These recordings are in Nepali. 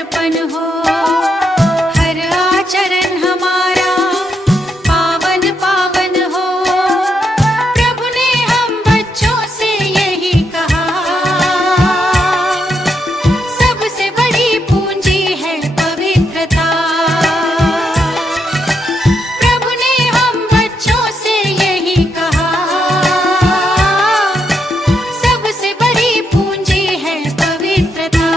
अर्पण हो। हर आचरण हमारा पावन पावन हो। प्रभु ने हम बच्चों से यही कहा, सबसे बड़ी पूंजी है पवित्रता। प्रभु ने हम बच्चों से यही कहा, सबसे बड़ी पूंजी है पवित्रता।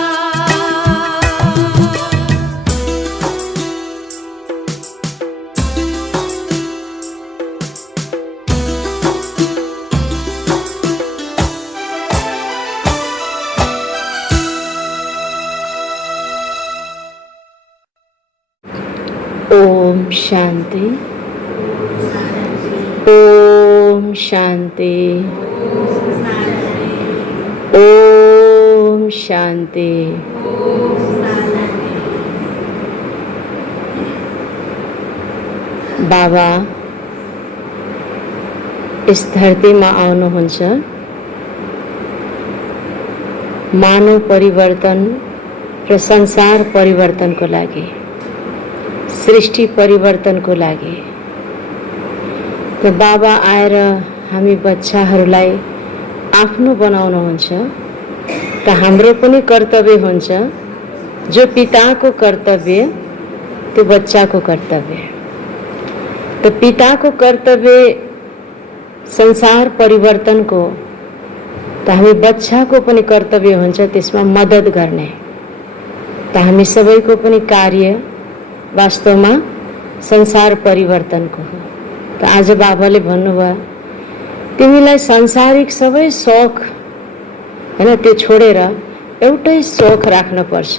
ओम शांति, ओम शांति, ओम शांति। बाबा इस धरतीमा आउनुहुन्छ मानव परिवर्तन र संसार परिवर्तनको लागि, सृष्टि परिवर्तनको लागि। त बाबा आएर हामी बच्चाहरूलाई आफ्नो बनाउनुहुन्छ, त हाम्रो पनि कर्तव्य हुन्छ, जो पिताको कर्तव्य त्यो बच्चाको कर्तव्य। त पिताको कर्तव्य संसार परिवर्तनको, त हामी बच्चाको पनि कर्तव्य हुन्छ त्यसमा मद्दत गर्ने। त हामी सबैको पनि कार्य वास्तवमा संसार परिवर्तनको हो। त आज बाबाले भन्नुभयो तिमीलाई सांसारिक सबै शौक हैन त्यो छोडेर एउटै शौक राख्नुपर्छ।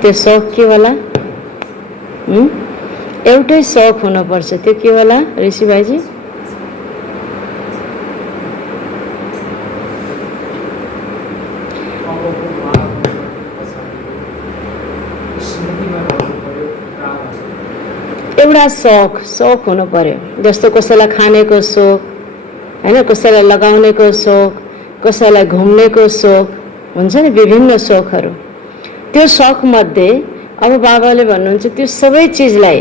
त्यो शौक के होला? एउटै शौक हुनुपर्छ। त्यो के होला ऋषि भाइजी? एउटा शौक हुनु पर्यो। जस्तो कसैलाई खानेको शौक हैन, कसैलाई लगाउनेको शौक, कसैलाई घुम्नेको शौक हुन्छ नि, विभिन्न शौकहरू। त्यो शौक मध्ये अब बाबाले भन्नुहुन्छ त्यो सबै चिजलाई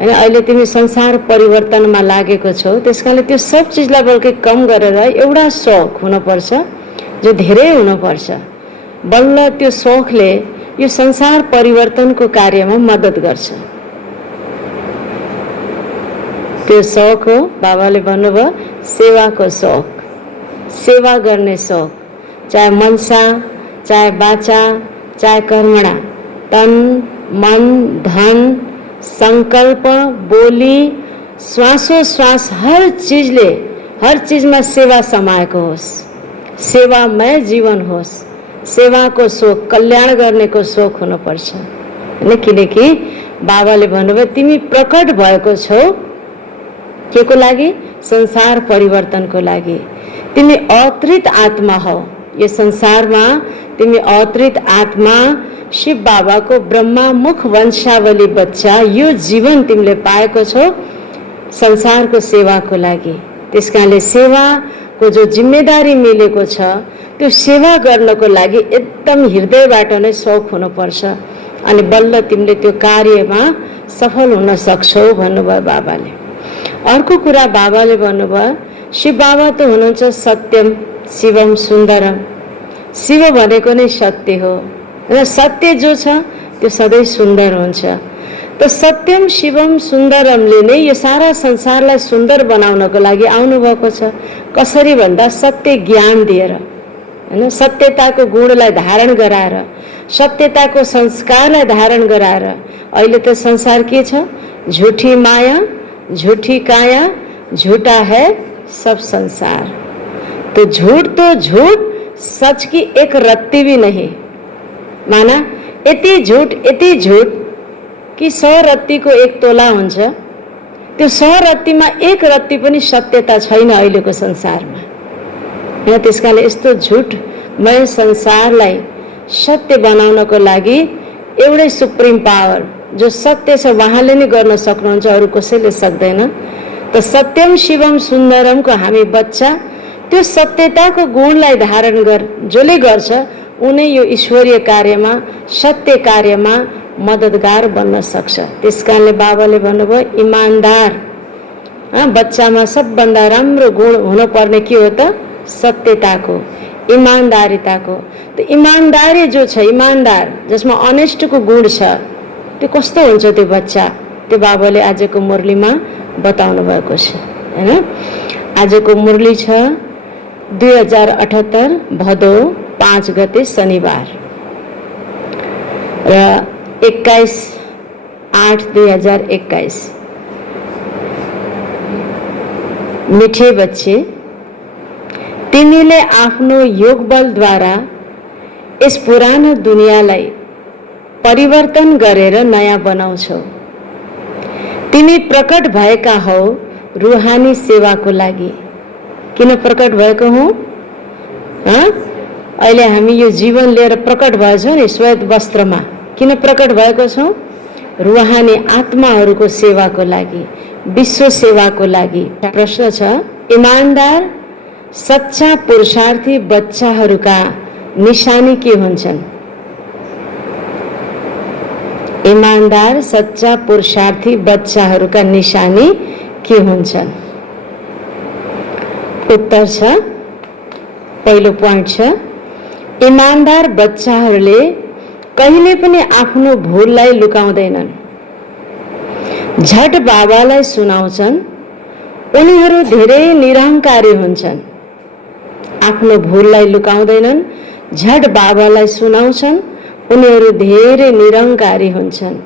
हैन, अहिले तिमी संसार परिवर्तनमा लागेको छौ, त्यसकारणले त्यो सब चिजलाई बल्कि कम गरेर एउटा शौक हुनुपर्छ जो धेरै हुनुपर्छ। बल्ल त्यो शौकले यो संसार परिवर्तनको कार्यमा मद्दत गर्छ। त्यो शौक हो बाबाले भन्नुभयो सेवाको शौक, सेवा गर्ने शौक, चाहे मनसा, चाहे वाचा, चाहे कर्मणा, तन मन धन संकल्प बोली श्वासोश्वास हर चीजमा सेवा समाएको होस्, सेवामय जीवन होस्। सेवाको शौक, कल्याण गर्नेको शौक हुनुपर्छ हैन। किनकि बाबाले भन्नुभयो तिमी प्रकट भएको छौ के को लागि? संसार परिवर्तनको लागि। तिमी अवतरित आत्मा हौ। यो संसारमा तिमी अवतरित आत्मा, शिव बाबाको ब्रह्मा मुख वंशावली बच्चा, यो जीवन तिमीले पाएको छौ संसारको सेवाको लागि। त्यसकारणले सेवाको जो जिम्मेदारी मिलेको छ त्यो सेवा गर्नको लागि एकदम हृदयबाट नै शौक हुनुपर्छ, अनि बल्ल तिमीले त्यो कार्यमा सफल हुन सक्छौ भन्नुभयो बाबाले। अर्को कुरा बाबाले भन्नुभयो शिव बाबा त हुनुहुन्छ सत्यम शिवम सुन्दरम। शिव भनेको नै सत्य हो र सत्य जो छ त्यो सधैँ सुन्दर हुन्छ। त सत्यम शिवम सुन्दरमले नै यो सारा संसारलाई सुन्दर बनाउनको लागि आउनुभएको छ। कसरी भन्दा सत्य ज्ञान दिएर हैन, सत्यताको गुणलाई धारण गराएर, सत्यताको संस्कारलाई धारण गराएर। अहिले त संसार के छ? झूठी माया, झूठी काया, झूठा है सब संसार। तो झूठ, सच की एक रत्ती भी नहीं। माना यति झूठ कि 100 रत्तीको एक तोला हुन्छ। त्यो 100 रत्तीमा एक रत्ती पनि सत्यता छैन अहिलेको संसारमा। हैन, त्यसकारणले यस्तो झूठमय संसारलाई सत्य बनाउनको लागि एउटै सुप्रिम पावर जो सत्य छ उहाँले नै गर्न सक्नुहुन्छ, अरू कसैले सक्दैन। त सत्यम शिवम सुन्दरमको हामी बच्चा त्यो सत्यताको गुणलाई धारण जसले गर्छ उनै यो ईश्वरीय कार्यमा, सत्य कार्यमा मद्दतगार बन्न सक्छ। त्यसकारणले बाबाले भन्नुभयो इमानदार। बच्चामा सबभन्दा राम्रो गुण हुनुपर्ने के हो त? सत्यताको, इमानदारिताको। त इमानदारी जो छ, इमानदार जसमा अनेस्टको गुण छ, त्यो कस्तो हुन्छ त्यो बच्चा? त्यो बाबाले आजको मुरलीमा बताउनु भएको छ हैन। आजको मुरली छ 2078 भदौ 5 गते शनिबार र 21/8/2021। मिठे बच्चे, तिमीले आफ्नो योग बलद्वारा यस पुरानो दुनियाँलाई परिवर्तन गरेर नयाँ बनाउँछौ। तिमी प्रकट भएका हौ रूहानी सेवाको लागि। किन प्रकट भएको हौ? अहिले हामी यो जीवन लिएर प्रकट भएछौँ नि श्वेत वस्त्रमा। किन प्रकट भएको छौँ? रूहानी आत्माहरूको सेवाको लागि, विश्व सेवाको लागि। प्रश्न छ, इमानदार सच्चा पुरुषार्थी बच्चाहरूका निशानी के हुन्छन्? ईमानदार सच्चा पुरुषार्थी बच्चाहरूका निशानी के हुन्छन्? उत्तर छ, पहिलो पोइन्ट छ, ईमानदार बच्चाहरूले कहिले पनि आफ्नो भुललाई लुकाउँदैनन्, झट बाबालाई सुनाउँछन्। उनीहरू धेरै निरहङ्कारी हुन्छन्। आफ्नो भुललाई लुकाउँदैनन्, झट बाबालाई सुनाउँछन्। उनीहरू धेरै निरहङ्कारी हुन्छन्।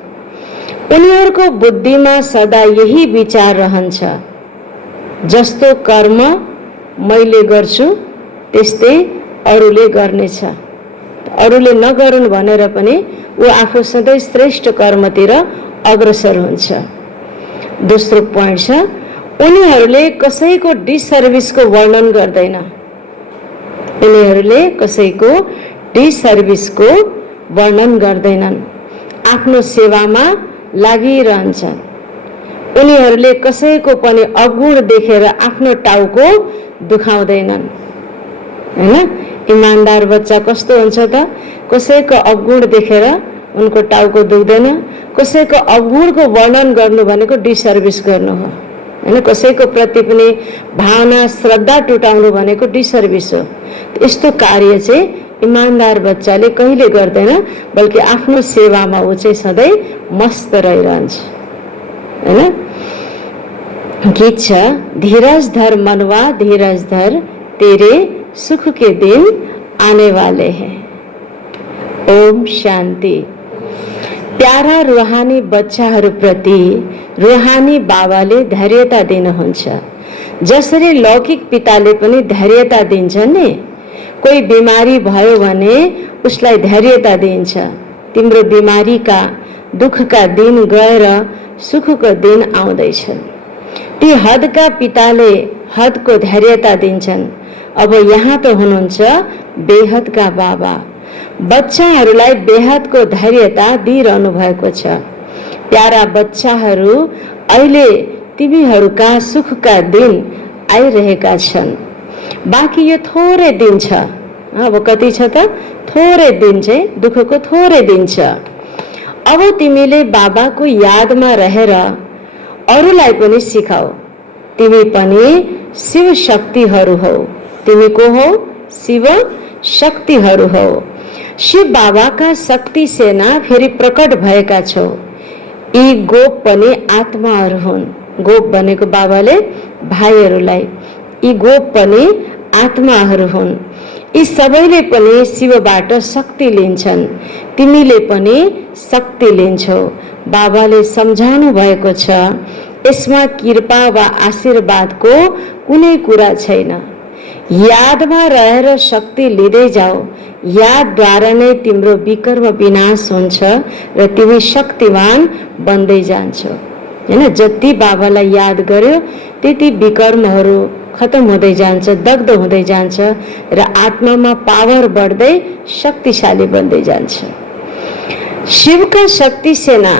उनीहरूको बुद्धिमा सदा यही विचार रहन्छ, जस्तो कर्म मैले गर्छु त्यस्तै अरूले गर्नेछ। अरूले नगरून् भनेर पनि ऊ आफू सधैँ श्रेष्ठ कर्मतिर अग्रसर हुन्छ। दोस्रो पोइन्ट छ, उनीहरूले कसैको डिसर्भिसको वर्णन गर्दैन। उनीहरूले कसैको डिसर्भिसको वर्णन गर्दैनन्, आफ्नो सेवामा लागिरहन्छन्। उनीहरूले कसैको पनि अवगुण देखेर आफ्नो टाउको दुखाउँदैनन् हैन। इमानदार बच्चा कस्तो हुन्छ त? कसैको अवगुण देखेर उनको टाउको दुख्दैन। कसैको अवगुणको वर्णन गर्नु भनेको डिसर्भिस गर्नु हो हैन। कसैको प्रति पनि भावना श्रद्धा टुटाउनु भनेको डिसर्भिस हो। यस्तो कार्य चाहिँ इमानदार बच्चाले कहिले गर्दैन, बल्कि आफ्नो सेवामा ऊ चाहिँ सधैँ मस्त रहिरहन्छ हैन। गीत छ, धीरज धर मनवा धीरज धर, तेरे सुख के दिन आने वाले हैं। ओम शान्ति। प्यारा रूहानी बच्चाहरूप्रति रूहानी बाबाले धैर्यता दिनुहुन्छ। जसरी लौकिक पिताले पनि धैर्यता दिन्छन् नि। कोही बिमारी भयो भने उसलाई धैर्यता दिन्छ। तिम्रो बिमारीका दुःखका दिन गएर सुखको दिन आउँदैछन्। ती हदका पिताले हदको धैर्यता दिन्छन्। अब यहाँ त हुनुहुन्छ बेहदका बाबा। बच्चाहरूलाई बेहदको धैर्यता दिइरहनु भएको छ। प्यारा बच्चाहरू, अहिले तिमीहरूका सुखका दिन आइरहेका छन्। बाँकी यो थोरै दिन छ। अब कति छ त? थोरै दिन चाहिँ दुःखको थोरै दिन छ। अब तिमीले बाबाको यादमा रहेर अरूलाई पनि सिकाऊ। तिमी पनि शिव शक्तिहरू हौ। तिमी को हौ? शिव शक्तिहरू हौ। शिव बाबाका शक्ति सेना फेरि प्रकट भएका छौ। यी गोप पनि आत्माहरू हुन्। गोप भनेको बाबाले भाइहरूलाई, यी गोप पनि आत्माहरू हुन्। यी सबैले पनि शिवबाट शक्ति लिन्छन्। तिमीले पनि शक्ति लिन्छौ। बाबाले सम्झाउनु भएको छ, यसमा कृपा वा आशीर्वादको कुनै कुरा छैन। यादमा रहेर शक्ति लिँदै जाऊ। यादद्वारा नै तिम्रो विकर्म विनाश हुन्छ र तिमी शक्तिवान बन्दै जान्छौ हैन। जति बाबालाई याद गर्यो त्यति विकर्महरू खत्म हुँदै जान्छ, दग्ध हुँदै जान्छ र आत्मामा पावर बढ्दै शक्तिशाली बन्दै जान्छ। शिवका शक्ति सेना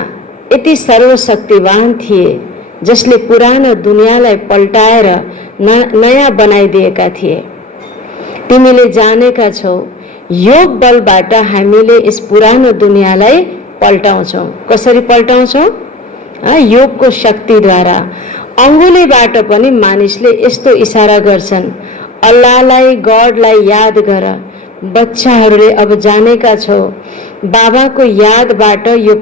यति सर्वशक्तिवान थिए, जसले पुरानो दुनियाँलाई पल्टाएर नयाँ बनाइदिएका थिए। तिमीले जानेका छौ, योग बलबाट हामीले यस पुरानो दुनियाँलाई पल्टाउँछौँ। कसरी पल्टाउँछौँ? योगको शक्तिद्वारा। अङ्गुलीबाट पनि मानिसले यस्तो इसारा गर्छन्, अल्लाहलाई, गडलाई याद गर। बच्चाहरूले अब जानेका छौ, बाबाको यादबाट यो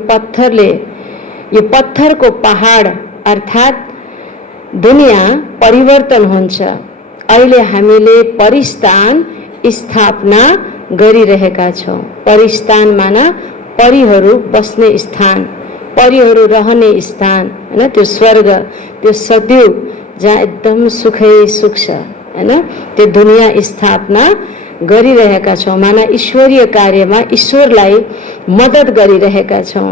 पत्थरको पहाड अर्थात् दुनियाँ परिवर्तन हुन्छ। अहिले हामीले परिस्थान स्थापना गरिरहेका छौँ। परिस्थान माना परिहरू बस्ने स्थान, परिहरू रहने स्थान, हैन? त्यो स्वर्ग, त्यो सतयुग जहाँ एकदम सुखै सुख छ, हैन? त्यो दुनियाँ स्थापना गरिरहेका छौँ। माना ईश्वरीय कार्यमा ईश्वरलाई मद्दत गरिरहेका छौँ।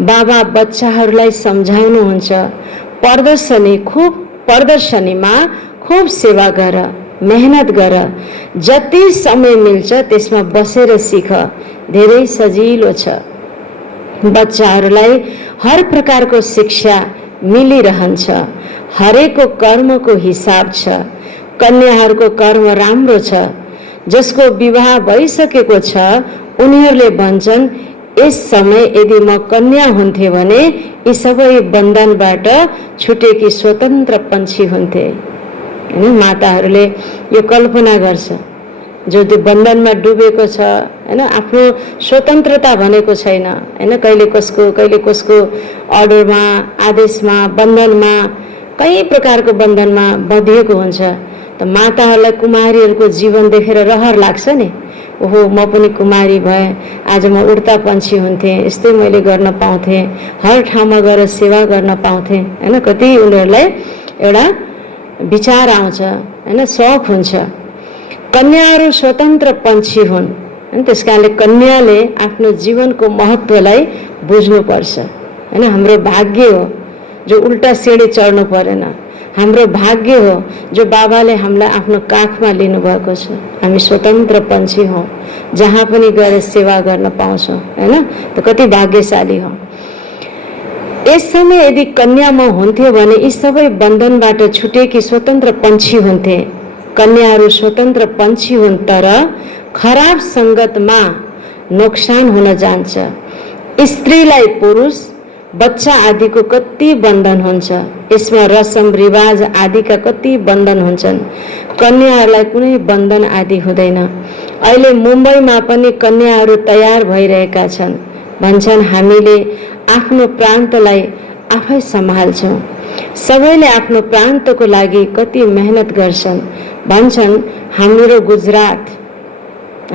बाबा बच्चाहरूलाई सम्झाउनुहुन्छ, प्रदर्शनीमा खूब सेवा गर, मेहनत गर, जति समय मिल्छ त्यसमा बसेर सिख, धेरै सजिलो छ। बच्चाहरूलाई हर प्रकारको शिक्षा मिलिरहन्छ। हरेकको कर्मको हिसाब छ। कन्याहरूको कर्म राम्रो छ। जसको विवाह भइसकेको छ उनीहरूले भन्छन्, यस समय यदि म कन्या हुन्थे भने यी सबै बन्धनबाट छुटेकी स्वतन्त्र पंक्षी हुन्थे। हैन? माताहरूले यो कल्पना गर्छ, जो त्यो बन्धनमा डुबेको छ, हैन? आफ्नो स्वतन्त्रता भनेको छैन, हैन? कहिले कसको अर्डरमा, आदेशमा, बन्धनमा, कई प्रकारको बन्धनमा बँधिएको हुन्छ। त माताहरूलाई कुमारीहरूको जीवन देखेर रहर लाग्छ नि, ओहो म पनि कुमारी भए, आज म उड्ता पंक्षी हुन्थेँ, यस्तै मैले गर्न पाउँथेँ, हर ठाउँमा गएर सेवा गर्न पाउँथेँ, हैन? कति उनीहरूलाई एउटा विचार आउँछ, हैन? शौक हुन्छ। कन्याहरू स्वतन्त्र पंक्षी हुन्, हैन? त्यस कारणले कन्याले आफ्नो जीवनको महत्त्वलाई बुझ्नुपर्छ, हैन? हाम्रो भाग्य हो जो उल्टा सिँढी चढ्नु परेन। हाम्रो भाग्य हो जो बाबाले हामीलाई आफ्नो काखमा लिनुभएको छ। हामी स्वतन्त्र पंक्षी हौँ, जहाँ पनि गएर सेवा गर्न पाउँछौँ, हैन? त कति भाग्यशाली हौँ। यस समय यदि कन्या म हुन्थ्यो भने यी सबै बन्धनबाट छुटेकी स्वतन्त्र पंक्षी हुन्थे। कन्याहरू स्वतन्त्र पंक्षी हुन्, तर खराब सङ्गतमा नोक्सान हुन जान्छ। स्त्रीलाई पुरुष, बच्चा आदिको कति बन्धन हुन्छ। यसमा रसम रिवाज आदिका कति बन्धन हुन्छन्। कन्याहरूलाई कुनै बन्धन आदि हुँदैन। अहिले मुम्बईमा पनि कन्याहरू तयार भइरहेका छन्। भन्छन्, हामीले आफ्नो प्रान्तलाई आफै सम्हाल्छौँ। सबैले आफ्नो प्रान्तको लागि कति मेहनत गर्छन्। भन्छन्, हाम्रो गुजरात,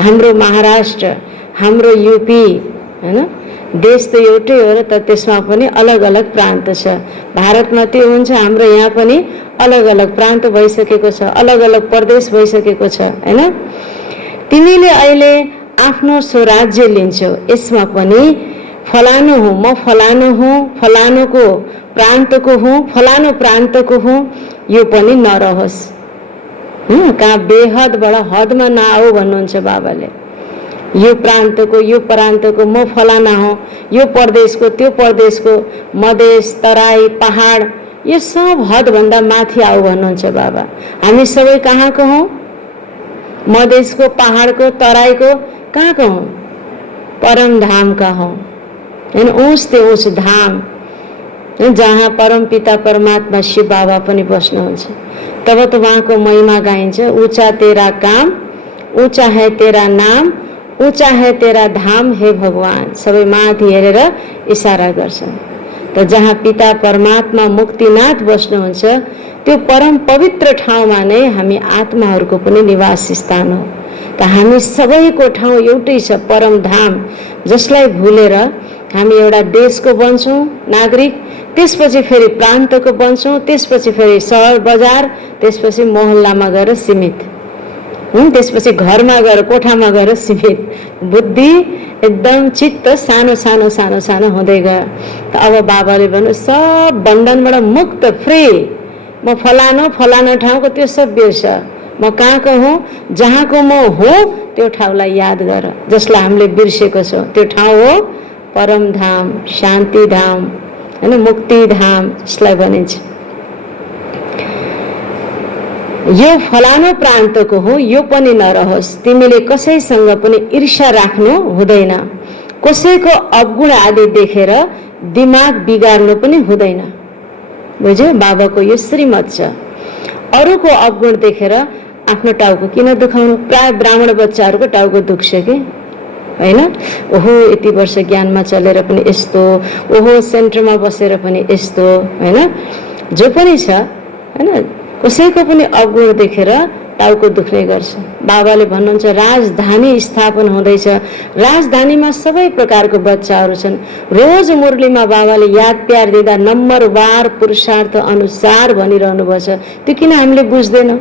हाम्रो महाराष्ट्र, हाम्रो यूपी, हैन? देश त एउटै हो र, त त्यसमा पनि अलग अलग प्रान्त छ। भारतमा त्यो हुन्छ, हाम्रो यहाँ पनि अलग अलग प्रान्त भइसकेको छ, अलग अलग प्रदेश भइसकेको छ, हैन? तिमीले अहिले आफ्नो स्वराज्य लिन्छौ, यसमा पनि फलानु हुँ, म फलानु हुँ, फलानुको प्रान्तको हुँ, फलानु प्रान्तको हुँ, यो पनि नरहोस्। कहाँ बेहदबाट हदमा नआऊ भन्नुहुन्छ बाबाले। यो प्रान्तको, यो प्रान्तको, म फलाना हूँ, यो प्रदेशको, त्यो प्रदेशको, मधेस, तराई, पहाड, यो सब हदभन्दा माथि आऊ भन्नुहुन्छ बाबा। हामी सबै कहाँको हौँ? मधेसको, पहाडको, तराईको, कहाँको हौँ? परम धामका हौँ, हैन? ऊँच ते ऊँच धाम, जहाँ परम पिता परमात्मा शिव बाबा पनि बस्नुहुन्छ। तब त उहाँको महिमा गाइन्छ, ऊँचा तेरा काम, ऊँचा है तेरा नाम, ऊँचा है तेरा धाम हे भगवान। सबै माथि हेरेर इसारा गर्छन्। त जहाँ पिता परमात्मा मुक्तिनाथ बस्नुहुन्छ त्यो परम पवित्र ठाउँमा नै हामी आत्माहरूको पनि निवास स्थान हो। त हामी सबैको ठाउँ एउटै छ, परम धाम, जसलाई भुलेर हामी एउटा देशको बन्छौँ नागरिक, त्यसपछि फेरि प्रान्तको बन्छौँ, त्यसपछि फेरि सहर बजार, त्यसपछि मोहल्लामा गएर सीमित, त्यसपछि घरमा गएर, कोठामा गएर सीमित। बुद्धि एकदम चित्त सानो सानो सानो सानो हुँदै गयो। त अब बाबाले भन्नु, सब बन्धनबाट मुक्त, फ्री, म फलानु फलानु ठाउँको त्यो सब बिर्स, म कहाँको हुँ, जहाँको म हुँ त्यो ठाउँलाई याद गर। जसलाई हामीले बिर्सेको छौँ त्यो ठाउँ हो परम धाम, शान्ति धाम, हैन? मुक्ति धाम जसलाई भनिन्छ। यो फलानो प्रान्तको हो, यो पनि नरहोस्। तिमीले कसैसँग पनि ईर्ष्या राख्नु हुँदैन। कसैको अवगुण आदि देखेर दिमाग बिगार्नु पनि हुँदैन। बुझ्यो? बाबाको यो श्रीमत छ। अरूको अवगुण देखेर आफ्नो टाउको किन दुखाउनु? प्राय ब्राह्मण बच्चाहरूको टाउको दुख्छ कि होइन? ओहो यति वर्ष ज्ञानमा चलेर पनि यस्तो, ओहो सेन्टरमा बसेर पनि यस्तो, होइन? जो पनि छ, होइन? कसैको पनि अवगुण देखेर टाउको दुख्ने गर्छ। बाबाले भन्नुहुन्छ राजधानी स्थापना हुँदैछ, राजधानीमा सबै प्रकारको बच्चाहरू छन्। रोज मुरलीमा बाबाले याद प्यार दिँदा नम्बरवार पुरुषार्थ अनुसार भनिरहनु भएको छ। त्यो किन हामीले बुझ्दैनौँ?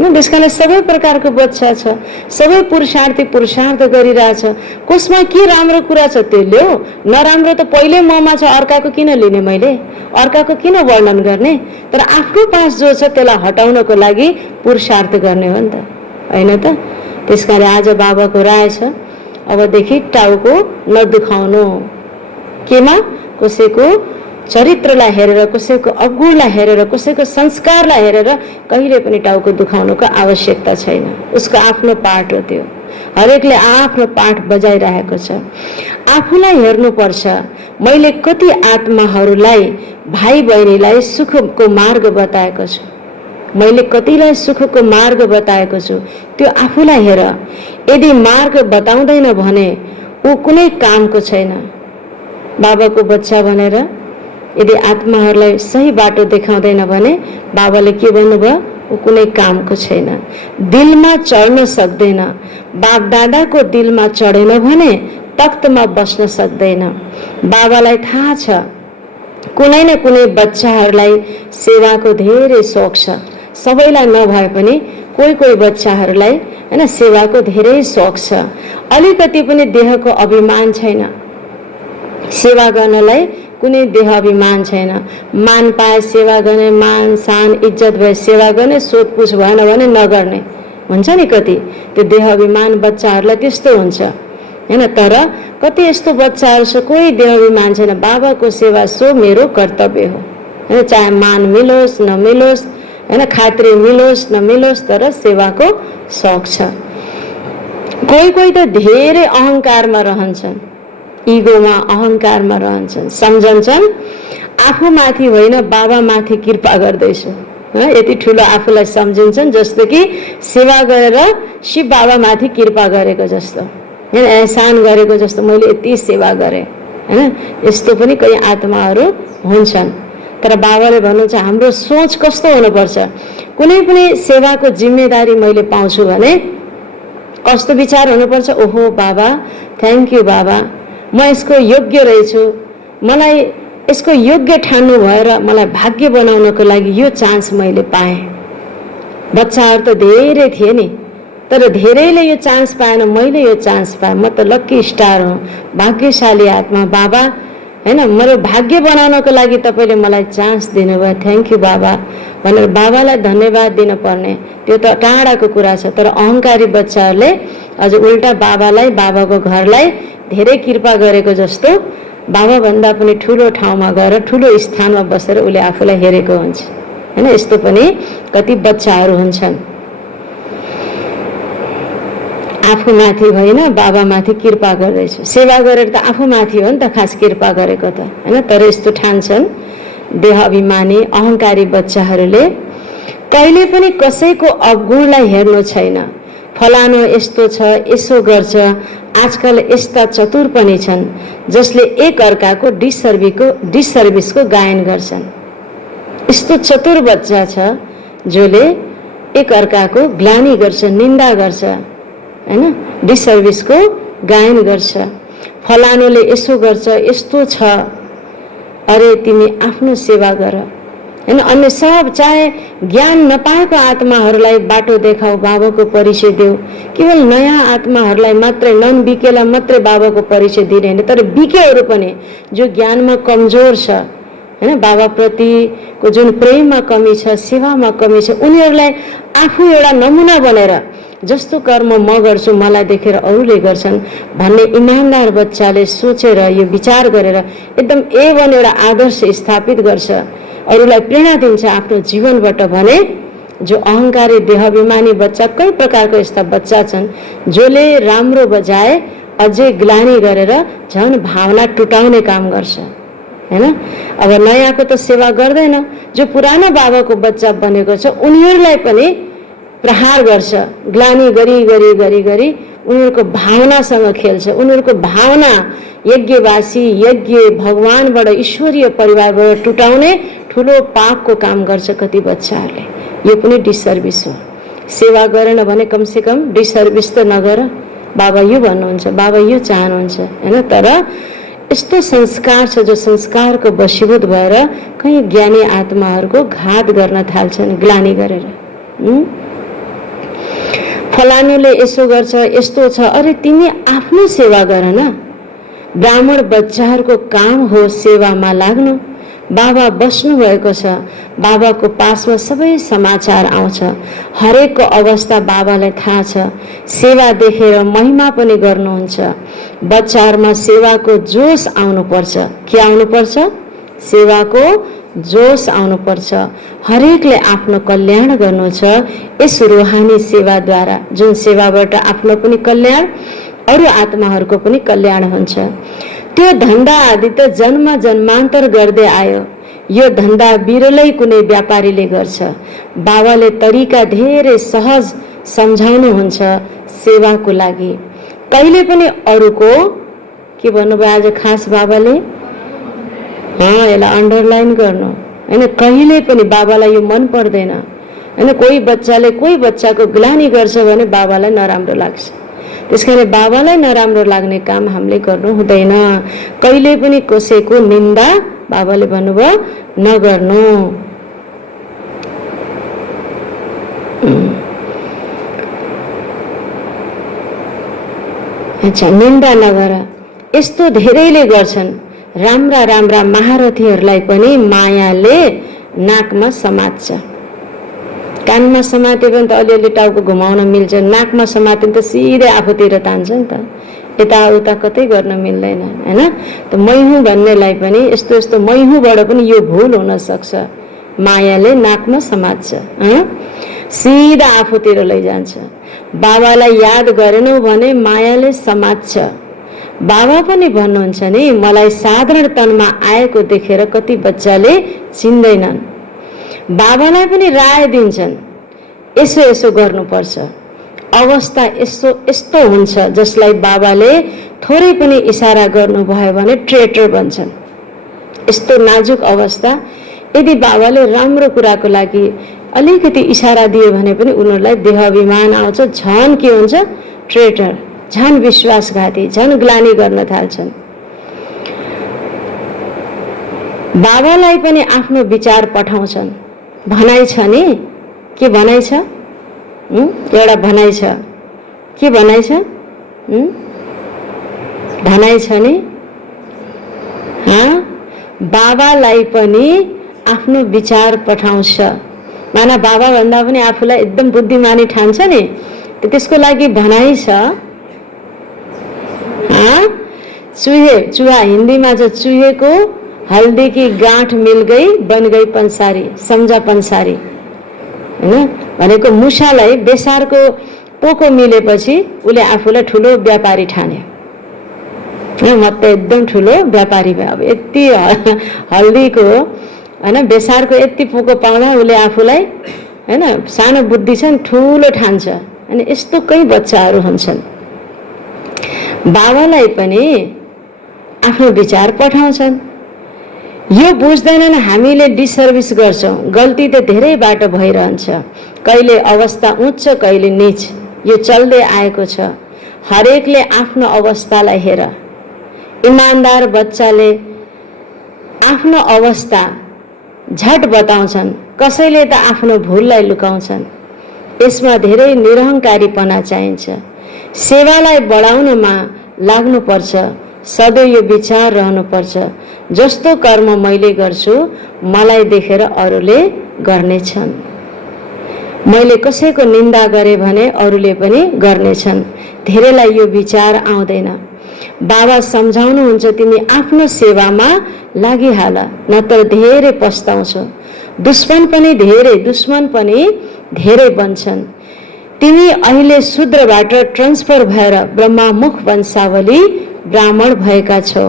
त्यस कारण सबै प्रकारको बच्चा छ, सबै पुरुषार्थ गरिरहेछ। कसमा के राम्रो कुरा छ त्यो ल्याऊ, नराम्रो त पहिले ममा छ, अर्काको किन लिने मैले? अर्काको किन वर्णन गर्ने? तर आफ्नो पास जो छ त्यसलाई हटाउनको लागि पुरुषार्थ गर्ने हो नि त, होइन त? त्यस कारण आज बाबाको राय छ, अबदेखि टाउको नदुखाउनु। केमा? कसैको चरित्रलाई हेरेर, कसैको अवगुणलाई हेरेर, कसैको संस्कारलाई हेरेर कहिले पनि टाउको दुखाउनुको आवश्यकता छैन। उसको आफ्नो पाठ हो त्यो। हरेकले आफ्नो पाठ बजाइरहेको छ। आफूलाई हेर्नुपर्छ। मैले कति आत्माहरूलाई, भाइ बहिनीलाई सुखको मार्ग बताएको छु, मैले कतिलाई सुखको मार्ग बताएको छु, त्यो आफूलाई हेर। यदि मार्ग बताउँदैन भने ऊ कुनै कामको छैन। बाबाको बच्चा भनेर यदि आत्माहरूलाई सही बाटो देखाउँदैन भने बाबाले के भन्नुभयो? ऊ कुनै कामको छैन। दिलमा चढ्न सक्दैन। बापदादाको दिलमा चढेन भने तख्तमा बस्न सक्दैन। बाबालाई थाहा छ कुनै न कुनै बच्चाहरूलाई सेवाको धेरै सोख छ। सबैलाई नभए पनि कोही कोही बच्चाहरूलाई हैन सेवाको धेरै सोख छ। अलिकति पनि देहको अभिमान छैन। सेवा गर्नलाई कुनै देह अभिमान छैन। मान पाए सेवा गर्ने, मान सान इज्जत भए सेवा गर्ने, सोधपुछ भएन भने नगर्ने हुन्छ नि। कति त्यो देह अभिमान बच्चाहरूलाई त्यस्तो हुन्छ हैन। तर कति यस्तो बच्चाहरू छ कोही देह अभिमान छैन। बाबाको सेवा सो मेरो कर्तव्य हो हैन। चाहे मान मिलोस् नमिलोस् हैन, खात्री मिलोस् नमिलोस्, तर सेवाको शौक छ। कोही कोही त धेरै अहङ्कारमा रहन्छन्, इगोमा अहङ्कारमा रहन्छन्। सम्झन्छन् आफूमाथि होइन बाबामाथि कृपा गर्दैछु। यति ठुलो आफूलाई सम्झिन्छन् जस्तो कि सेवा गरेर शिव बाबामाथि कृपा गरेको जस्तो हैन, एहसान गरेको जस्तो। मैले यति सेवा गरेँ हैन, यस्तो पनि कई आत्माहरू हुन्छन्। तर बाबाले भन्नुहुन्छ हाम्रो सोच कस्तो हुनुपर्छ? कुनै पनि सेवाको जिम्मेदारी मैले पाउँछु भने कस्तो विचार हुनुपर्छ? ओहो बाबा, थ्याङ्क यू बाबा, म यसको योग्य रहेछु, मलाई यसको योग्य ठान्नु भएर मलाई भाग्य बनाउनको लागि यो चान्स मैले पाएँ। बच्चाहरू त धेरै थिए नि, तर धेरैले यो चान्स पाएन, मैले यो चान्स पाएँ। म त लक्की स्टार हुँ, भाग्यशाली आत्मा बाबा हैन। मेरो भाग्य बनाउनको लागि तपाईँले मलाई चान्स दिनुभयो, थ्याङ्क यू बाबा भनेर बाबालाई धन्यवाद दिनुपर्ने त्यो त टाढाको कुरा छ। तर अहङ्कारी बच्चाहरूले अझ उल्टा बाबालाई, बाबाको घरलाई धेरै कृपा गरेको जस्तो बाबाभन्दा पनि ठुलो ठाउँमा गएर ठुलो स्थानमा बसेर उसले आफूलाई हेरेको हुन्छ हैन। यस्तो पनि कति बच्चाहरू हुन्छन्। आफूमाथि होइन बाबामाथि कृपा गर्दैछु। सेवा गरेर त आफूमाथि हो नि त खास कृपा गरेको त हैन। तर यस्तो ठान्छन् देह अभिमानी अहङ्कारी बच्चाहरूले कहिले पनि कसैको अवगुणलाई हेर्नु छैन। फलानो यस्तो छ, यसो गर्छ। आजकल यस्ता चतुर पनि छन् जसले एक अर्काको डिसर्भिसको गायन गर्छन्। यस्तो चतुर बच्चा छ जसले एक अर्काको ग्लानी गर्छ, निन्दा गर्छ हैन, डिसर्भिसको गायन गर्छ। फलानोले यसो गर्छ, यस्तो छ, अरे तिमी आफ्नो सेवा गर हैन। अन्य सब चाहे ज्ञान नपाएको आत्माहरूलाई बाटो देखाऊ, बाबाको परिचय देऊ। केवल नयाँ आत्माहरूलाई मात्रै, नन बिकेलाई मात्रै बाबाको परिचय दिने होइन, तर बिकेहरू पनि जो ज्ञानमा कमजोर छ हैन, बाबाप्रतिको जुन प्रेममा कमी छ, सेवामा कमी छ, उनीहरूलाई आफू एउटा नमुना बनेर जस्तो कर्म म गर्छु मलाई देखेर अरूले गर्छन् भन्ने इमानदार बच्चाले सोचेर यो विचार गरेर एकदम एवन एउटा आदर्श स्थापित गर्छ, अरूलाई प्रेरणा दिन्छ आफ्नो जीवनबाट भने जो अहङ्कारी देहाभिमानी बच्चा, कई प्रकारको यस्ता बच्चा छन् जसले राम्रो बजाए अझै ग्लानी गरेर झन् भावना टुटाउने काम गर्छ हैन। अब नयाँको त सेवा गर्दैन, जो पुरानो बाबाको बच्चा बनेको छ उनीहरूलाई पनि प्रहार गर्छ, ग्लानी गरी गरी गरी गरी उनीहरूको भावनासँग खेल्छ। उनीहरूको भावना यज्ञवासी यज्ञ भगवानबाट ईश्वरीय परिवारबाट टुटाउने ठुलो पापको काम गर्छ कति बच्चाहरूले। यो पनि डिसर्भिस हो। सेवा गरेन भने कमसेकम डिसर्भिस त नगर। बाबा यो भन्नुहुन्छ, बाबा यो चाहनुहुन्छ हैन। तर यस्तो संस्कार छ जो संस्कारको वशीभूत भएर कहीँ ज्ञानी आत्माहरूको घात गर्न थाल्छन् ग्लानी गरेर। फलानुले यसो गर्छ यस्तो छ, अरे तिमी आफ्नो सेवा गर न। ब्राह्मण बच्चाहरूको काम हो सेवामा लाग्नु। बाबा बस्नु भएको छ, बाबाको पासमा सबै समाचार आउँछ, हरेकको अवस्था बाबालाई थाहा छ। सेवा देखेर महिमा पनि गर्नुहुन्छ। बच्चाहरूमा सेवाको जोस आउनुपर्छ। के आउनुपर्छ? सेवाको जोस आउनुपर्छ। हरेकले आफ्नो कल्याण गर्नु छ यस रूहानी सेवाद्वारा, जुन सेवाबाट आफ्नो पनि कल्याण अरू आत्माहरूको पनि कल्याण हुन्छ। त्यो धन्दा आदि त जन्म जन्मान्तर गर्दै आयो। यो धन्दा बिरलै कुनै व्यापारीले गर्छ। बाबाले तरिका धेरै सहज सम्झाउनुहुन्छ सेवाको लागि। कहिले पनि अरूको के भन्नुभयो आज खास बाबाले? यसलाई अन्डरलाइन गर्नु हैन। कहिले पनि बाबालाई यो मन पर्दैन हैन। कोही बच्चाले कोही बच्चाको ग्लानी गर्छ भने बाबालाई नराम्रो लाग्छ। त्यसकारण बाबालाई नराम्रो लाग्ने काम हामीले गर्नु हुँदैन। कहिले पनि कसैको निन्दा बाबाले भन्नुभयो नगर्नु। अच्छा, निन्दा नगर। यस्तो धेरैले गर्छन्। राम्रा राम्रा महारथीहरूलाई पनि मायाले नाकमा समात्छ। कानमा समात्यो भने त अलिअलि टाउको घुमाउन मिल्छ, नाकमा समात्यो भने त सिधै आफूतिर तान्छ नि त, यताउता कतै गर्न मिल्दैन हैन। त मैहुँ भन्नेलाई पनि यस्तो यस्तो मैहुँबाट पनि यो भुल हुन सक्छ। मायाले नाकमा समात्छ, सिधा आफूतिर लैजान्छ। बाबालाई याद गरेनौ भने मायाले समात्छ। बाबा पनि भन्नुहुन्छ नि, मलाई साधारण तनमा आएको देखेर कति बच्चाले चिन्दैनन्। बाबालाई पनि राय दिन्छन् यसो यसो गर्नुपर्छ। अवस्था यस्तो यस्तो हुन्छ जसलाई बाबाले थोरै पनि इसारा गर्नुभयो भने ट्रेटर बन्छन्। यस्तो नाजुक अवस्था, यदि बाबाले राम्रो कुराको लागि अलिकति इसारा दियो भने पनि उनीहरूलाई देहाभिमान आउँछ, झन के हुन्छ ट्रेटर, झन विश्वासघाती, झन ग्लानी गर्न थाल्छन्। बाबालाई पनि आफ्नो विचार पठाउँछन्। भनाइ छ नि, के भनाइ छ? एउटा भनाइ छ। के भनाइ छ? भनाइ छ नि, बाबालाई पनि आफ्नो विचार पठाउँछ। माना बाबा भन्दा पनि आफूलाई एकदम बुद्धिमानी ठान्छ नि, त्यसको लागि भनाइ छ। चुहा हिन्दीमा चाहिँ चुहेको हल्दी की गाँठ मिल गई बन गई पंसारी, सम्झा पंसारी हैन। भनेको मुसालाई बेसारको पोको मिलेपछि उसले आफूलाई ठुलो व्यापारी ठान्यो। म त एकदम ठुलो व्यापारी भयो। अब यति हल्दीको हैन बेसारको यति पोको पाउँदा उसले आफूलाई हैन सानो बुद्धि छ ठुलो ठान्छ। अनि यस्तो कई बच्चाहरू हुन्छन्। बाबालाई पनि आफ्नो विचार पठाउँछन्। यो बुझ्दैनन् हामीले डिसर्भिस गर्छौं। गल्ती त धेरै बाटो भइरहन्छ। कहिले अवस्था उच्च कहिले नीच, यो चल्दै आएको छ। हरेकले आफ्नो अवस्थालाई हेर। इमानदार बच्चाले आफ्नो अवस्था झट बताउँछन्, कसैले त आफ्नो भुललाई लुकाउँछन्। यसमा धेरै निरहङ्कारीपना चाहिन्छ। सेवालाई बढाउनमा लाग्नुपर्छ। सधैँ यो विचार रहनुपर्छ, जस्तो कर्म मैले गर्छु मलाई देखेर अरूले गर्नेछन्। मैले कसैको निन्दा गरे भने अरूले पनि गर्नेछन्। धेरैलाई यो विचार आउँदैन। बाबा सम्झाउनुहुन्छ तिमी आफ्नो सेवामा लागिहाल, नत्र धेरै पस्ताउँछौ। दुश्मन पनि धेरै बन्छन्। तिमी अहिले शूद्रबाट ट्रान्सफर भएर ब्रह्मामुख वंशावली ब्राह्मण भएका छौ,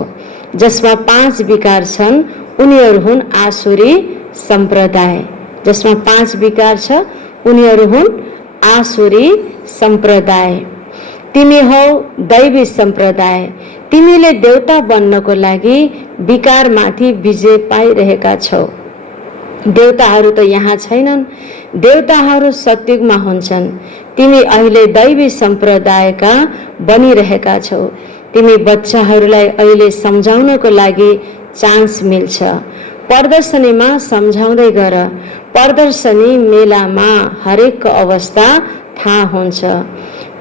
जसमा 5 विकार छन्। उनीहरू हुन् आसुरी सम्प्रदाय। जसमा 5 विकार छ, उनीहरू हुन् आसुरी सम्प्रदाय। तिमी हौ दैवी सम्प्रदाय। तिमीले देवता बन्नको लागि विकारमाथि विजय पाइरहेका छौ। देवताहरू त यहाँ छैनन्, देवताहरू सत्युगमा हुन्छन्। तिमी अहिले दैवी सम्प्रदायका बनिरहेका छौ। तिमी बच्चाहरूलाई अहिले सम्झाउनको लागि चान्स मिल्छ। प्रदर्शनीमा सम्झाउँदै गर। प्रदर्शनी मेलामा हरेकको अवस्था थाहा हुन्छ।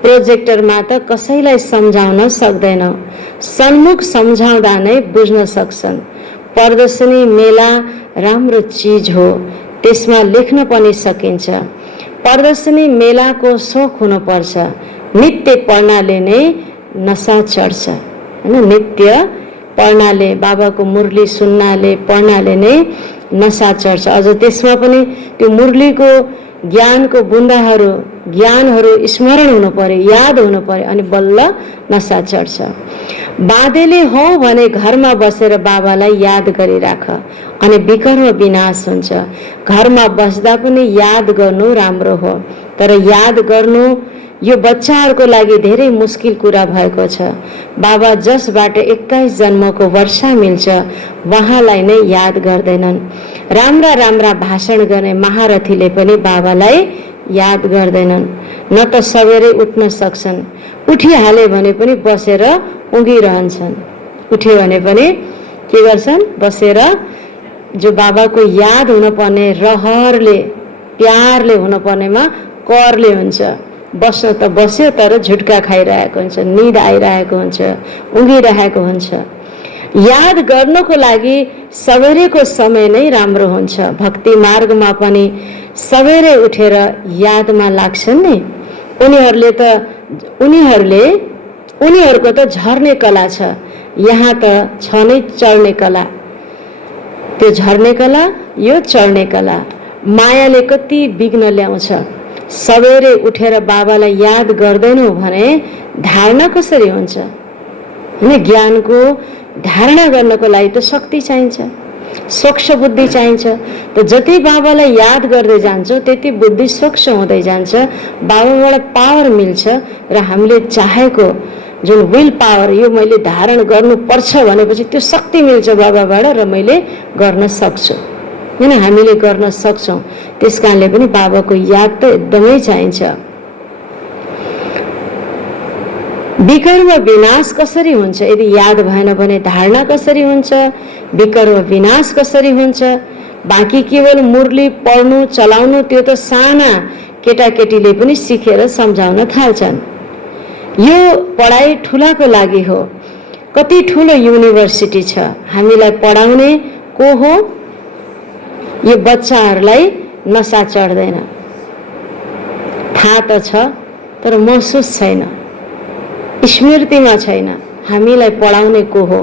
प्रोजेक्टरमा त कसैलाई सम्झाउन सक्दैन, सन्मुख सम्झाउँदा नै बुझ्न सक्छन्। प्रदर्शनी मेला राम्रो चिज हो, त्यसमा लेख्न पनि सकिन्छ। प्रदर्शनी मेलाको सोख हुनुपर्छ। नित्य पढ्नाले नै नशा चढ्छ हैन। नित्य पढ्नाले, बाबाको मुरली सुन्नाले, पढ्नाले नै नशा चढ्छ। अझ त्यसमा पनि त्यो मुरलीको ज्ञानको बुन्दाहरू, ज्ञानहरू स्मरण हुनु पर्यो, याद हुनु पर्यो, अनि बल्ल नशा चढ्छ। बाँधेले हौ भने घरमा बसेर बाबालाई याद गरिराख, अनि विकर्म विनाश हुन्छ। घरमा बस्दा पनि याद गर्नु राम्रो हो, तर याद गर्नु यो बच्चाहरूको लागि धेरै मुस्किल कुरा भएको छ। बाबा जसबाट 21 जन्मको वर्षा मिल्छ, उहाँलाई नै याद गर्दैनन्। राम्रा राम्रा भाषण गर्ने महारथीले पनि बाबालाई याद गर्दैनन्। न त सबेरै उठ्न सक्छन्, उठिहाले भने पनि बसेर उँघिरहन्छन्। उठ्यो भने पनि के गर्छन्? बसेर। जो बाबाको याद हुनुपर्ने रहरले, प्यारले हुनुपर्नेमा करले हुन्छ। बस्न त बस्यो, तर झुटका खाइरहेको हुन्छ, निद आइरहेको हुन्छ, उँघिरहेको हुन्छ। याद गर्नको लागि सबेरैको समय नै राम्रो हुन्छ। भक्ति मार्गमा पनि सबेरै उठेर यादमा लाग्छन् नि। उनीहरूको त झर्ने कला छ, यहाँ त छ नै चढ्ने कला। त्यो झर्ने कला, यो चढ्ने कला। मायाले कति विघ्न ल्याउँछ। सबेरै उठेर बाबालाई याद गर्दैनौ भने धारणा कसरी हुन्छ? हैन, ज्ञानको धारणा गर्नको लागि त शक्ति चाहिन्छ, स्वच्छ बुद्धि चाहिन्छ। त जति बाबालाई याद गर्दै जान्छौ, त्यति बुद्धि स्वच्छ हुँदै जान्छ, बाबाबाट पावर मिल्छ, र हामीले चाहेको जुन विल पावर, यो मैले धारण गर्नुपर्छ भनेपछि त्यो शक्ति मिल्छ बाबाबाट, र मैले गर्न सक्छु। हैन, हामीले गर्न सक्छौँ। त्यस कारणले पनि बाबाको याद त एकदमै चाहिन्छ। विकर्म विनाश कसरी हुन्छ? यदि याद भएन भने धारणा कसरी हुन्छ? विकर्म विनाश कसरी हुन्छ? बाँकी केवल मुरली पढ्नु चलाउनु त्यो त साना केटाकेटीले पनि सिकेर सम्झाउन थाल्छन्। यो पढाइ ठुलाको लागि हो। कति ठुलो युनिभर्सिटी छ, हामीलाई पढाउने को हो? यो बच्चाहरूलाई नशा चढ्दैन, थाहा त छ, तर महसुस छैन, स्मृतिमा छैन। हामीलाई पढाउने को हो?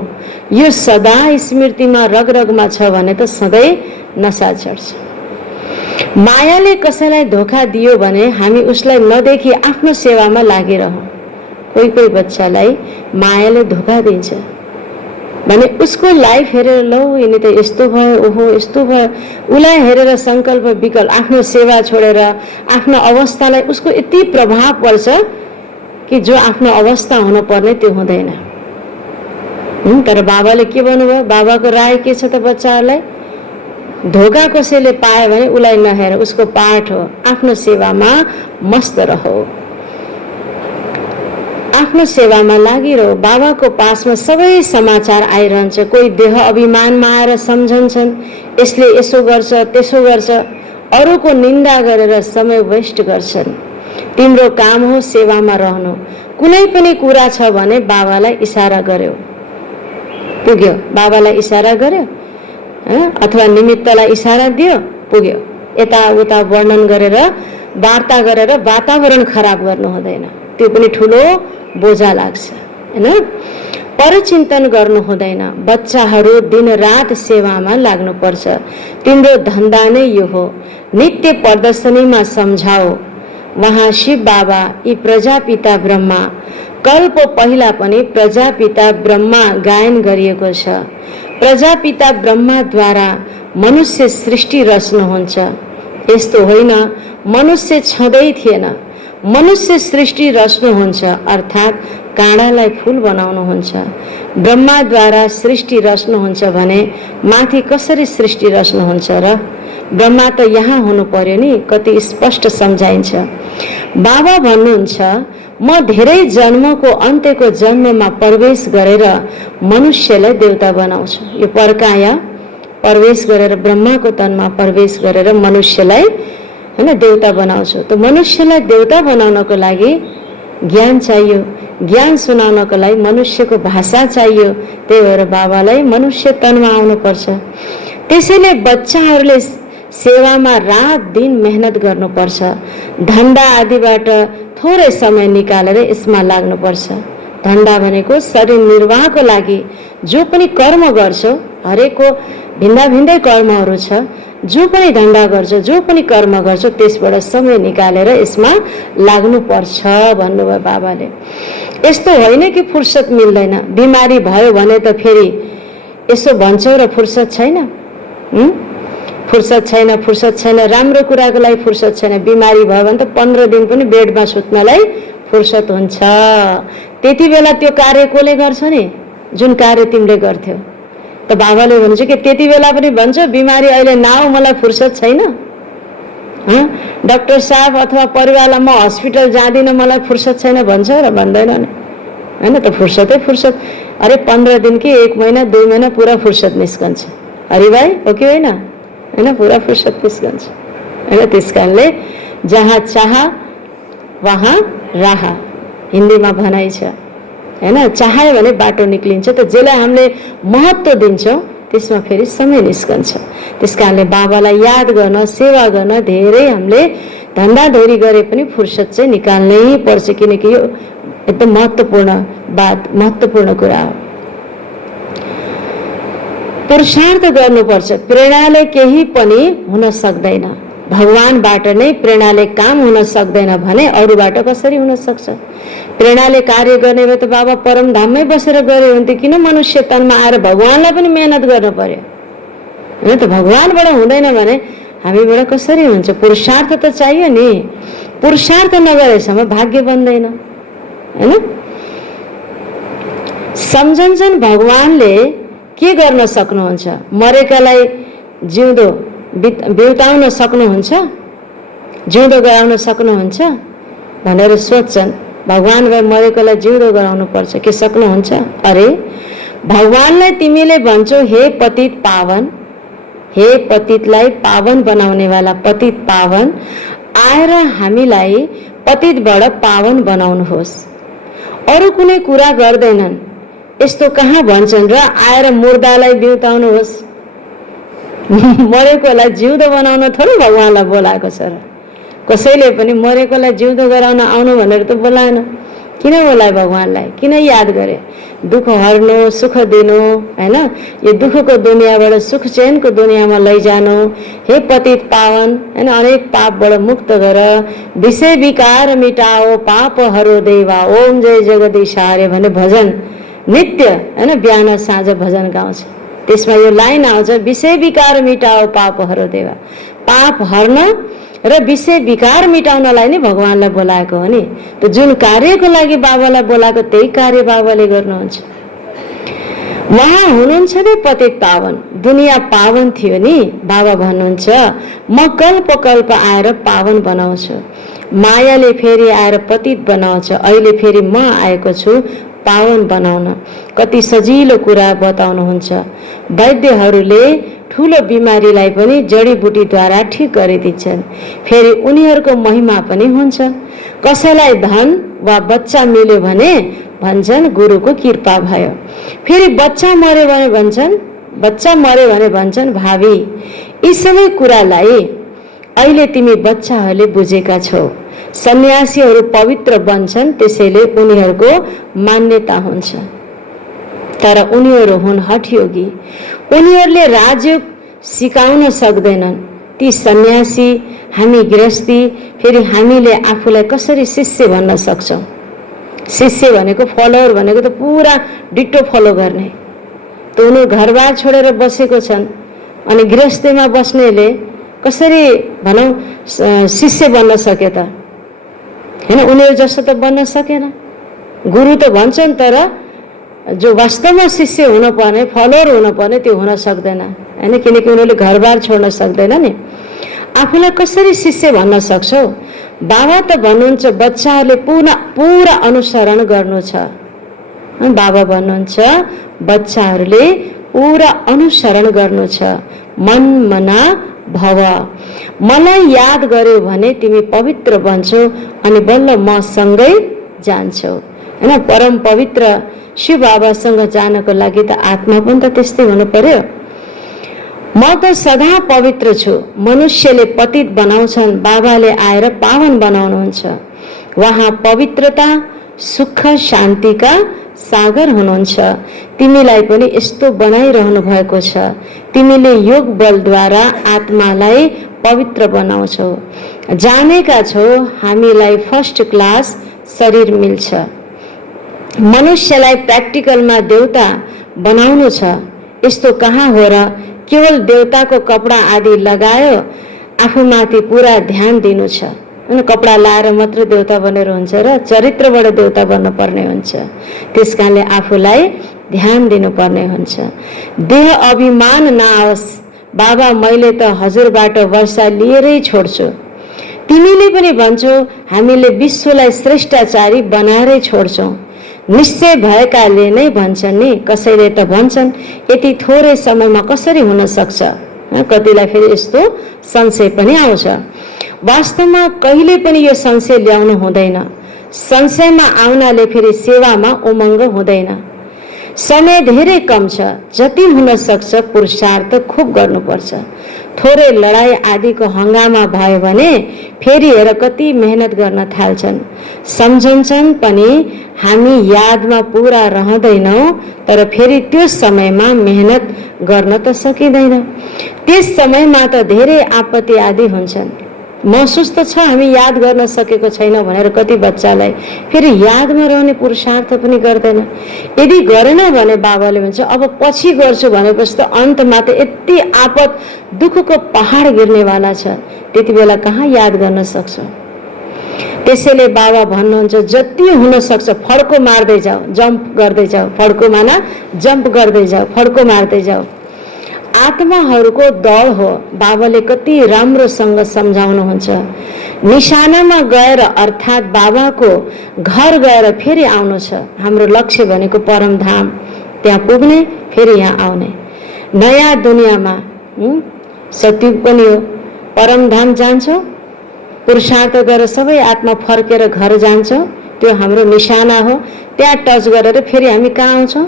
यो सदा स्मृतिमा रगरगमा छ भने त सधैँ नशा चढ्छ। मायाले कसैलाई धोका दियो भने हामी उसलाई नदेखि आफ्नो सेवामा लागिरहँ। कोही कोही बच्चालाई मायाले धोका दिन्छ भने उसको लाइफ हेरेर लौ यिनी त यस्तो भयो, ओहो यस्तो भयो, उसलाई हेरेर सङ्कल्प विकल्प, आफ्नो सेवा छोडेर आफ्नो अवस्थालाई उसको यति प्रभाव पर्छ कि जो आफ्नो अवस्था हुनुपर्ने त्यो हुँदैन। तर बाबाले के भन्नुभयो? बाबाको राय के छ त बच्चाहरूलाई? धोका कसैले पायो भने उसलाई नहेर, उसको पाठ हो, आफ्नो सेवामा मस्त रहो, आफ्नो सेवामा लागिरहो। बाबाको पासमा सबै समाचार आइरहन्छ। कोही देह अभिमानमा आएर सम्झन्छन्, यसले यसो गर्छ त्यसो गर्छ, अरूको निन्दा गरेर समय वेस्ट गर्छन्। तिम्रो काम हो सेवामा रहनु। कुनै पनि कुरा छ भने बाबालाई इसारा गर्यो, पुग्यो। बाबालाई इसारा गर्यो अथवा निमित्तलाई इसारा दियो, पुग्यो। यताउता वर्णन गरेर, वार्ता गरेर वातावरण खराब गर्नु हुँदैन, त्यो पनि ठुलो बोझा लाग्छ हैन। परचिन्तन गर्नु हुँदैन। बच्चाहरू दिनरात सेवामा लाग्नुपर्छ। तिम्रो धन्दा नै यो हो। नित्य प्रदर्शनीमा सम्झाओ। वहाँ शिव बाबा यी प्रजापिता ब्रह्मा, कल्प पहिला पनि प्रजापिता ब्रह्मा गायन गरिएको छ। प्रजापिता ब्रह्माद्वारा मनुष्य सृष्टि रच्नुहुन्छ। यस्तो होइन मनुष्य छँदै थिएन, मनुष्य सृष्टि रच्नुहुन्छ, अर्थात् काँडालाई फूल बनाउनुहुन्छ। ब्रह्माद्वारा सृष्टि रच्नुहुन्छ भने माथि कसरी सृष्टि रच्नुहुन्छ र? ब्रह्मा त यहाँ हुनु पर्यो नि। कति स्पष्ट सम्झाइन्छ। बाबा भन्नुहुन्छ, म धेरै जन्मको अन्त्यको जन्ममा प्रवेश गरेर मनुष्यलाई देवता बनाउँछु। यो परकाया प्रवेश गरेर ब्रह्माको तनमा प्रवेश गरेर मनुष्यलाई हैन देवता बनाउँछु। त मनुष्यलाई देवता बनाउनको लागि ज्ञान चाहियो, ज्ञान सुनाउनको लागि मनुष्यको भाषा चाहियो। त्यही भएर बाबालाई मनुष्य तनमा आउनुपर्छ। त्यसैले बच्चाहरूले सेवामा रात दिन मेहनत गर्नुपर्छ। धन्दा आदिबाट थोरै समय निकालेर यसमा लाग्नुपर्छ। धन्दा भनेको शरीर निर्वाहको लागि जो पनि कर्म गर्छौ, हरेकको भिन्दा भिन्दै कर्महरू छ। जो पनि धन्दा गर्छ, जो पनि कर्म गर्छ, त्यसबाट समय निकालेर यसमा लाग्नुपर्छ भन्नुभयो बाबाले। यस्तो होइन कि फुर्सद मिल्दैन। बिमारी भयो भने त फेरि यसो भन्छौ र फुर्सद छैन। फुर्सद छैन, फुर्सद छैन, राम्रो कुराको लागि फुर्सद छैन। बिमारी भयो भने त 15 दिन पनि बेडमा सुत्नलाई फुर्सद हुन्छ। त्यति बेला त्यो कार्य कसले गर्छ नि, जुन कार्य तिमीले गर्थ्यौ। त बाबाले भन्छ कि त्यति बेला पनि भन्छ बिमारी अहिले नआऊ, मलाई फुर्सद छैन। डाक्टर साहब अथवा परिवारलाई म हस्पिटल जाँदिनँ, मलाई फुर्सद छैन भन्छ र भन्दैन नि, होइन त? फुर्सदै फुर्सद। अरे 15 दिन कि 1 महिना 2 महिना पुरा फुर्सद निस्कन्छ। अरे भाइ हो कि होइन? होइन, पुरा फुर्सद निस्कन्छ होइन। त्यस कारणले जहाँ चाह वहाँ राह, हिन्दीमा भनाइ छ होइन। चाह्यो भने बाटो निक्लिन्छ। त जसलाई हामीले महत्त्व दिन्छौँ त्यसमा फेरि समय निस्कन्छ। त्यस कारणले बाबालाई याद गर्न, सेवा गर्न धेरै हामीले धन्दाधोरी गरे पनि फुर्सद चाहिँ निकाल्नै पर्छ, किनकि यो एकदम महत्त्वपूर्ण बात, महत्त्वपूर्ण कुरा हो। पुरुषार्थ गर्नुपर्छ। प्रेरणाले केही पनि हुन सक्दैन। भगवानबाट नै प्रेरणाले काम हुन सक्दैन भने अरूबाट कसरी हुन सक्छ? प्रेरणाले कार्य गर्ने भए त बाबा परमधाममै बसेर गरे हुन्थ्यो। किन मनुष्य तनमा आएर भगवानलाई पनि मेहनत गर्नु पर्यो होइन? त भगवानबाट हुँदैन भने हामीबाट कसरी हुन्छ? पुरुषार्थ त चाहियो नि। पुरुषार्थ नगरेसम्म भाग्य बन्दैन होइन। सम्झन्छन् भगवानले के गर्न सक्नुहुन्छ? मरेकालाई जिउँदो बिउताउन सक्नुहुन्छ, जिउँदो गराउन सक्नुहुन्छ भनेर सोध्छन्। भगवानलाई मरेकोलाई जिउँदो गराउनु पर्छ, के सक्नुहुन्छ? अरे भगवानलाई तिमीले भन्छौ हे पतित पावन, हे पतितलाई पावन बनाउनेवाला पतित पावन, आएर हामीलाई पतितबाट पावन बनाउनुहोस्। अरू कुनै कुरा गर्दैनन्। यस्तो कहाँ भन्छन् र आएर मुर्दालाई बिउताउनुहोस्? मरेकोलाई जिउँदो बनाउन थोरै भगवानलाई बोलाएको छ र? कसैले पनि मरेकोलाई जिउँदो गराउन आउनु भनेर त बोलाएन। किन बोलाए भगवानलाई? किन याद गरे? दुःख हर्नु, सुख दिनु होइन। यो दुःखको दुनियाँबाट सुख चैनको दुनियाँमा लैजानु। हे पतित पावन होइन, अनेक पापबाट मुक्त गर, विषय विकार मिटाओ, पाप हरो देवा, ओम जय जगदीशार्य भने भजन नित्य होइन बिहान साँझ भजन गाउँछ। त्यसमा यो लाइन आउँछ, विषय विकार मिटाओ पाप हरो देवा। पाप हर्न र विषय विकार मिटाउनलाई नै भगवानलाई बोलाएको हो नि। त जुन कार्यको लागि बाबालाई बोलाएको त्यही कार्य बाबाले गर्नुहुन्छ। उहाँ हुनुहुन्छ नि पतित पावन। दुनियाँ पावन थियो नि, बाबा भन्नुहुन्छ म कल्प कल्प आएर पावन बनाउँछु। मायाले फेरि आएर पतित बनाउँछ। अहिले फेरि म आएको छु पावन बनाउन। कति सजिलो कुरा बताउनुहुन्छ। वैद्यहरूले ठुलो बिमारीलाई पनि जडीबुटीद्वारा ठिक गरिदिन्छन्। फेरि उनीहरूको महिमा पनि हुन्छ। कसैलाई धन वा बच्चा मिल्यो भने भन्छन् गुरुको कृपा भयो। फेरि बच्चा मर्यो भने भन्छन् भावी। यी सबै कुरालाई अहिले तिमी बच्चाहरूले बुझेका छौ। सन्यासीहरू पवित्र बन्छन्, त्यसैले उनीहरूको मान्यता हुन्छ। तर उनीहरू हुन् हठयोगी। उनीहरूले राजयोग सिकाउन सक्दैनन्। ती सन्यासी, हामी गृहस्थी, फेरि हामीले आफूलाई कसरी शिष्य भन्न सक्छौँ? शिष्य भनेको, फलोवर भनेको त पुरा डिटो फलो गर्ने। त उनीहरू घरबार छोडेर बसेको छन्, अनि गृहस्थीमा बस्नेले कसरी भनौँ शिष्य बन्न सके त? होइन, उनीहरू जस्तो त बन्न सकेन। गुरु त भन्छन्, तर जो वास्तवमा शिष्य हुनुपर्ने, फलोवर हुनुपर्ने, त्यो हुन सक्दैन। होइन, किनकि उनीहरूले घरबार छोड्न सक्दैन नि। आफूलाई कसरी शिष्य भन्न सक्छौ? बाबा त भन्नुहुन्छ बच्चाहरूले पुरा अनुसरण गर्नु छ। बाबा भन्नुहुन्छ बच्चाहरूले पुरा अनुसरण गर्नु छ। मन मना भव, मलाई याद गर्यो भने तिमी पवित्र बन्छौ अनि बल्ल म सँगै जान्छौ। होइन, परम पवित्र शिव बाबासँग जानको लागि त आत्मा पनि त त्यस्तै हुनु पर्यो। म त सदा पवित्र छु। मनुष्यले पतित बनाउँछन्, बाबाले आएर पावन बनाउनुहुन्छ। उहाँ पवित्रता, सुख, शान्तिका सागर हुनुहुन्छ। तिमीलाई पनि यस्तो बनाइरहनु भएको छ। तिमीले योग बलद्वारा आत्मालाई पवित्र बनाउँछौ। जानेका छौ हामीलाई फर्स्ट क्लास शरीर मिल्छ। मनुष्यलाई प्र्याक्टिकलमा देउता बनाउनु छ। यस्तो कहाँ हो र? केवल देउताको कपडा आदि लगायो, आफूमाथि पुरा ध्यान दिनु छ। होइन, कपडा लाएर मात्र देउता बनेर हुन्छ र? चरित्रबाट देउता बन्न पर्ने हुन्छ। त्यस कारणले आफूलाई ध्यान दिनुपर्ने हुन्छ। देह अभिमान नआओस्। बाबा मैले त हजुरबाट वर्षा लिएरै छोड्छु। तिमीले पनि भन्छौ हामीले विश्वलाई श्रेष्ठाचारी बनाएरै छोड्छौँ। निश्चय भएकाले नै भन्छन् नि, कसैले त भन्छन् यति थोरै समयमा कसरी हुन सक्छ? कतिलाई फेरि यस्तो संशय पनि आउँछ। वास्तवमा कहिले पनि यो संशय ल्याउनु हुँदैन। संशयमा आउनाले फेरि सेवामा उमङ्ग हुँदैन। समय धेरै कम छ। जति हुन सक्छ पुरुषार्थ खुब गर्नुपर्छ। थोरै लडाई आदिको हङ्गामा भयो भने फेरि हेर कति मेहनत गर्न थाल्छन्। सम्झन्छन् पनि हामी यादमा पुरा रहँदैनौँ, तर फेरि त्यो समयमा मेहनत गर्न त सकिँदैन। त्यस समयमा त धेरै आपत्ति आदि हुन्छन्। महसुस त छ हामी याद गर्न सकेको छैन भनेर कति बच्चालाई, फेरि यादमा रहने पुरुषार्थ पनि गर्दैन। यदि गरेन भने बाबाले भन्छ अब पछि गर्छु भनेपछि त अन्तमा त यति आपत दुःखको पहाड गिर्नेवाला छ, त्यति बेला कहाँ याद गर्न सक्छ? त्यसैले बाबा भन्नुहुन्छ जति हुन सक्छ फड्को मार्दै जाऊ, जम्प गर्दै जाऊ। फड्को माना जम्प गर्दै जाऊ, फड्को मार्दै जाऊ। आत्माहरूको दौड हो। बाबाले कति राम्रोसँग सम्झाउनुहुन्छ। निशानामा गएर अर्थात् बाबाको घर गएर फेरि आउनु छ। हाम्रो लक्ष्य भनेको परमधाम, त्यहाँ पुग्ने, फेरि यहाँ आउने। नयाँ दुनियाँमा सतयुग पनि हो। परमधाम जान्छौँ, पुरुषार्थ गरेर सबै आत्मा फर्केर घर जान्छौँ, त्यो हाम्रो निशाना हो। त्यहाँ टच गरेर फेरि हामी कहाँ आउँछौँ?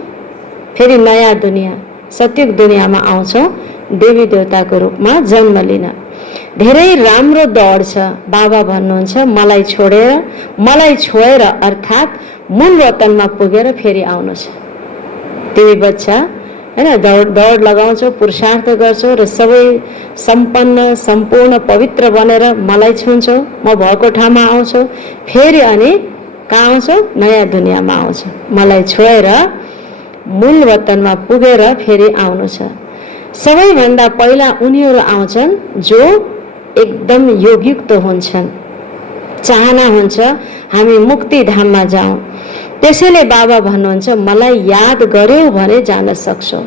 फेरि नयाँ दुनियाँ, सतयुग दुनियाँमा आउँछौँ, देवी देवताको रूपमा जन्म लिन। धेरै राम्रो दौड छ। बाबा भन्नुहुन्छ मलाई छोडेर अर्थात् मूल वतनमा पुगेर फेरि आउनु छ। तिमी बच्चा होइन, दौड लगाउँछौ, पुरुषार्थ गर्छौ र सबै सम्पन्न सम्पूर्ण पवित्र बनेर मलाई छुन्छौ, म भएको ठाउँमा आउँछौ, फेरि अनि कहाँ आउँछौ? नयाँ दुनियाँमा आउँछौ। मलाई छोडेर मूल वतनमा पुगेर फेरि आउनु छ। सबैभन्दा पहिला उनीहरू आउँछन् जो एकदम योगयुक्त हुन्छन्। चाहना हुन्छ हामी मुक्ति धाममा जाउँ। त्यसैले बाबा भन्नुहुन्छ मलाई याद गर्यौ भने जान सक्छौ।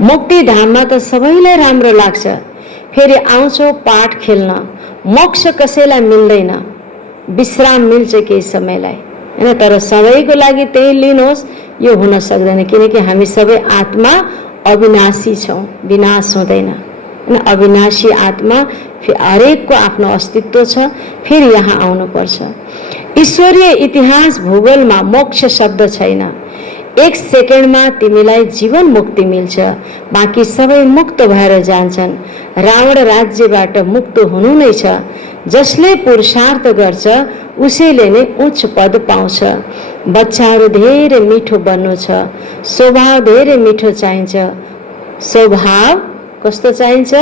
मुक्ति धाममा त सबैलाई राम्रो लाग्छ। फेरि आउँछौ पाठ खेल्न। मोक्ष कसैलाई मिल्दैन, विश्राम मिल्छ केही समयलाई होइन, तर सबैको लागि त्यही लिनुहोस् यो हुन सक्दैन। किनकि हामी सबै आत्मा अविनाशी छौँ, विनाश हुँदैन होइन। अविनाशी आत्मा हरेकको आफ्नो अस्तित्व छ, फेरि यहाँ आउनुपर्छ। ईश्वरीय इतिहास भूगोलमा मोक्ष शब्द छैन। एक सेकेन्डमा तिमीलाई जीवन मुक्ति मिल्छ, बाँकी सबै मुक्त भएर जान्छन्। रावण राज्यबाट मुक्त हुनु नै छ। जसले पुरुषार्थ गर्छ उसैले नै उच्च पद पाउँछ। बच्चाहरू धेरै मिठो बन्नु छ, स्वभाव धेरै मिठो चाहिन्छ। स्वभाव कस्तो चाहिन्छ?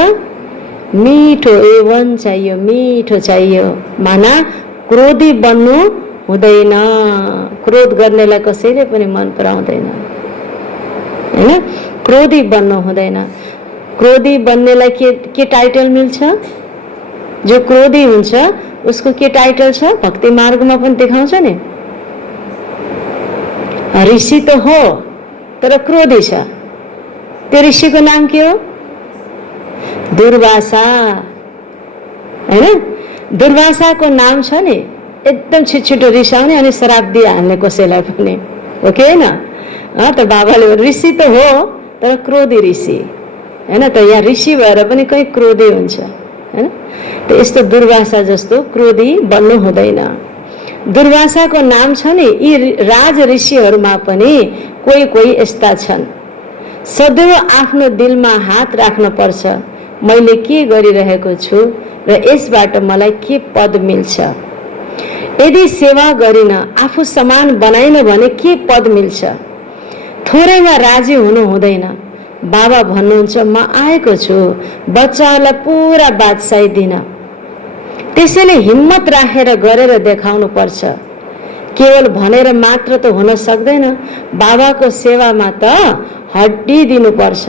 मिठो, A1 चाहियो, मिठो चाहियो। माना क्रोधी बन्नु हुँदैन, क्रोध गर्नेलाई कसैले पनि मन पराउँदैन हैन। क्रोधी बन्नु हुँदैन। क्रोधी बन्नेलाई के टाइटल मिल्छ? जो क्रोधी हुन्छ उसको के टाइटल छ? भक्ति मार्गमा पनि देखाउँछ नि, ऋषि त हो तर क्रोधी छ। त्यो ऋषिको नाम के हो? दुर्वासा हैन। दुर्वासाको नाम छ नि, एकदम छिटो रिसाउने अनि श्राप दिइहाल्ने कसैलाई पनि, हो कि होइन? त बाबाले ऋषि त हो तर क्रोधी ऋषि हैन। त यहाँ ऋषि भएर पनि कहीँ क्रोधी हुन्छ हैन। त यस्तो दुर्वासा जस्तो क्रोधी बन्नु हुँदैन। दुर्वासाको नाम छ नि, यी राज ऋषिहरूमा पनि कोही कोही यस्ता छन्। सदैव आफ्नो दिलमा हात राख्न पर्छ, मैले के गरिरहेको छु र यसबाट मलाई के पद मिल्छ। यदि सेवा गरिन, आफू समान बनाइन भने के पद मिल्छ। थोरैमा राजी हुनु हुँदैन। बाबा भन्नुहुन्छ म आएको छु बच्चाहरूलाई पुरा बादशाही दिन। त्यसैले हिम्मत राखेर गरेर देखाउनु पर्छ। केवल भनेर मात्र त हुन सक्दैन। बाबाको सेवामा त हड्डी दिनुपर्छ।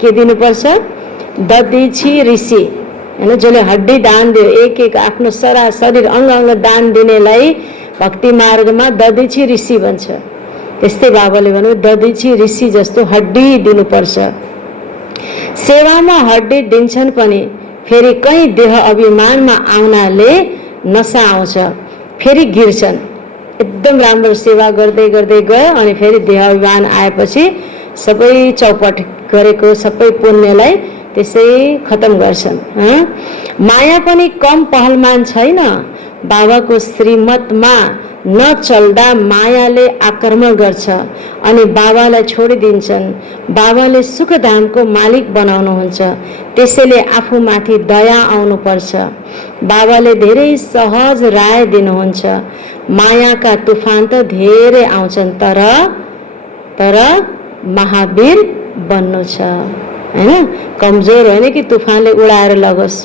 के दिनुपर्छ? दधिछि ऋषि हैन। जसले हड्डी दान दियो, एक एक आफ्नो सारा शरीर अङ्ग अङ्ग दान दिनेलाई भक्ति मार्गमा दधिछि ऋषि भन्छ। त्यस्तै बाबाले भन्नु दधिछि ऋषि जस्तो हड्डी दिनुपर्छ। सेवामा हड्डी दिन्छन् पनि फेरि कहीँ देह अभिमानमा आउनाले नसा आउँछ, फेरि गिर्छन्। एकदम राम्रो सेवा गर्दै गर्दै गयो अनि फेरि देह अभिमान आएपछि सबै चौपट गरेको सबै पुण्यलाई त्यसै खतम गर्छन्। माया पनि कम पहलमान छैन। बाबाको श्रीमतमा नचल्दा मायाले आक्रमण गर्छ अनि बाबालाई छोडिदिन्छन्। बाबाले सुखधामको मालिक बनाउनुहुन्छ, त्यसैले आफूमाथि दया आउनुपर्छ। बाबाले धेरै सहज राय दिनुहुन्छ। मायाका तुफान त धेरै आउँछन्, तर महावीर बन्नु छ हैन। कमजोर होइन कि तुफानले उडाएर लगोस्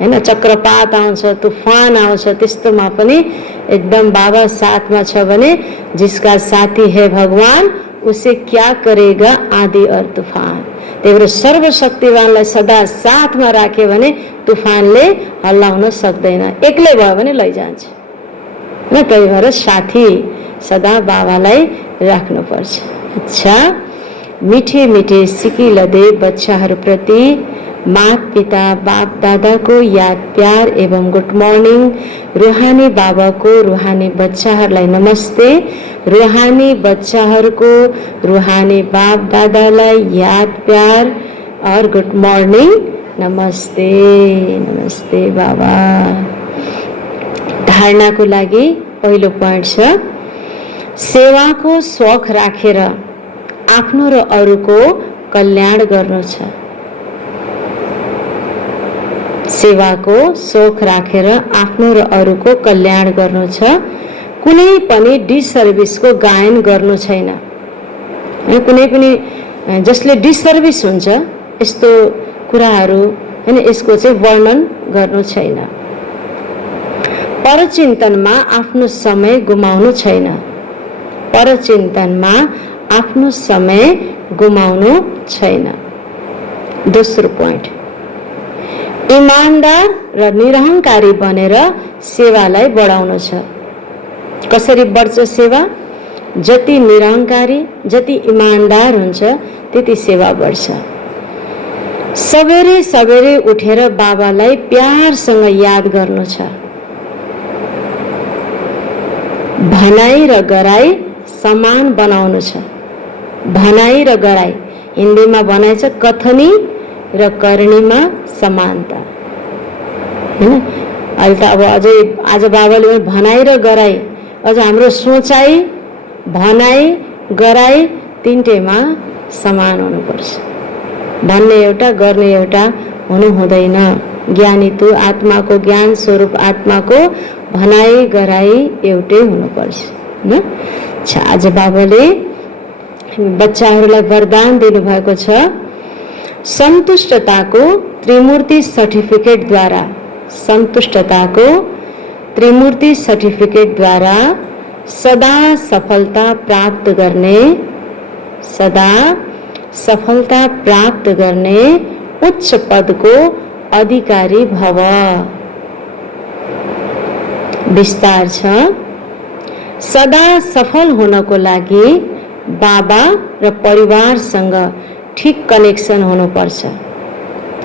हैन। चक्रपात आउँछ, तुफान आउँछ, त्यस्तोमा पनि एकदम बाबा साथमा छ भने जिसका साथी है भगवान उसे क्या करेगा आदि और तूफान। त्यही भएर सर्वशक्तिवानलाई सदा साथमा राख्यो भने तुफानले हल्लाउन सक्दैन, एक्लै भयो भने लैजान्छ न। त्यही भएर साथी सदा बाबालाई राख्नुपर्छ। अच्छा, मिठे मिठे सिकिलदे बच्चाहरूप्रति माता पिता बाप दादाको याद प्यार एवं गुड मर्निङ। रूहानी बाबाको रूहानी बच्चाहरूलाई नमस्ते। रूहानी बच्चाहरूको रूहानी बाप दादालाई याद प्यार और गुड मर्निङ। नमस्ते नमस्ते बाबा। धारणाको लागि पहिलो पोइन्ट छ, सेवाको शौख राखेर आफ्नो र अरूको कल्याण गर्नु छ। सेवाको शौख राखेर आफ्नो र अरूको कल्याण गर्नु छ। कुनै पनि डिसर्भिसको गायन गर्नु छैन। कुनै पनि जसले डिसर्भिस हुन्छ यस्तो कुराहरू हैन, यसको चाहिँ वर्णन गर्नु छैन। परचिन्तनमा आफ्नो समय गुमाउनु छैन। परचिन्तनमा आफ्नो समय गुमाउनु छैन। दोस्रो पोइन्ट, इमानदार र निरहङ्कारी बनेर सेवालाई बढाउनु छ। कसरी बढ्छ सेवा? जति निरहङ्कारी जति इमानदार हुन्छ त्यति सेवा बढ्छ। सबेरे सबेरे उठेर बाबालाई प्यारसँग याद गर्नु छ। भनाइ र गराइ समान बनाउनु छ। भनाइ र गराइ, हिन्दीमा भनाइ छ कथनी र करणीमा समानता हैन। अहिले त अब अझै आज बाबाले भनाइ र गराइ, अझ हाम्रो सोचाइ भनाइ गराइ तिनटैमा समान हुनुपर्छ। भन्ने एउटा गर्ने एउटा हुनु हुँदैन ज्ञानी तू, आत्माको ज्ञान स्वरूप आत्माको भनाइ गराई एउटै हुनुपर्छ हैन। अच्छा, आज बाबाले बच्चाहरूलाई वरदान दिनुभएको छ, सन्तुष्टताको त्रिमूर्ति सर्टिफिकेटद्वारा, सन्तुष्टताको त्रिमूर्ति सर्टिफिकेटद्वारा सदा सफलता प्राप्त गर्ने, सदा सफलता प्राप्त गर्ने उच्च पदको अधिकारी भव। विस्तार छ, सदा सफल हुनको लागि बाबा र परिवारसँग ठिक कनेक्सन हुनुपर्छ।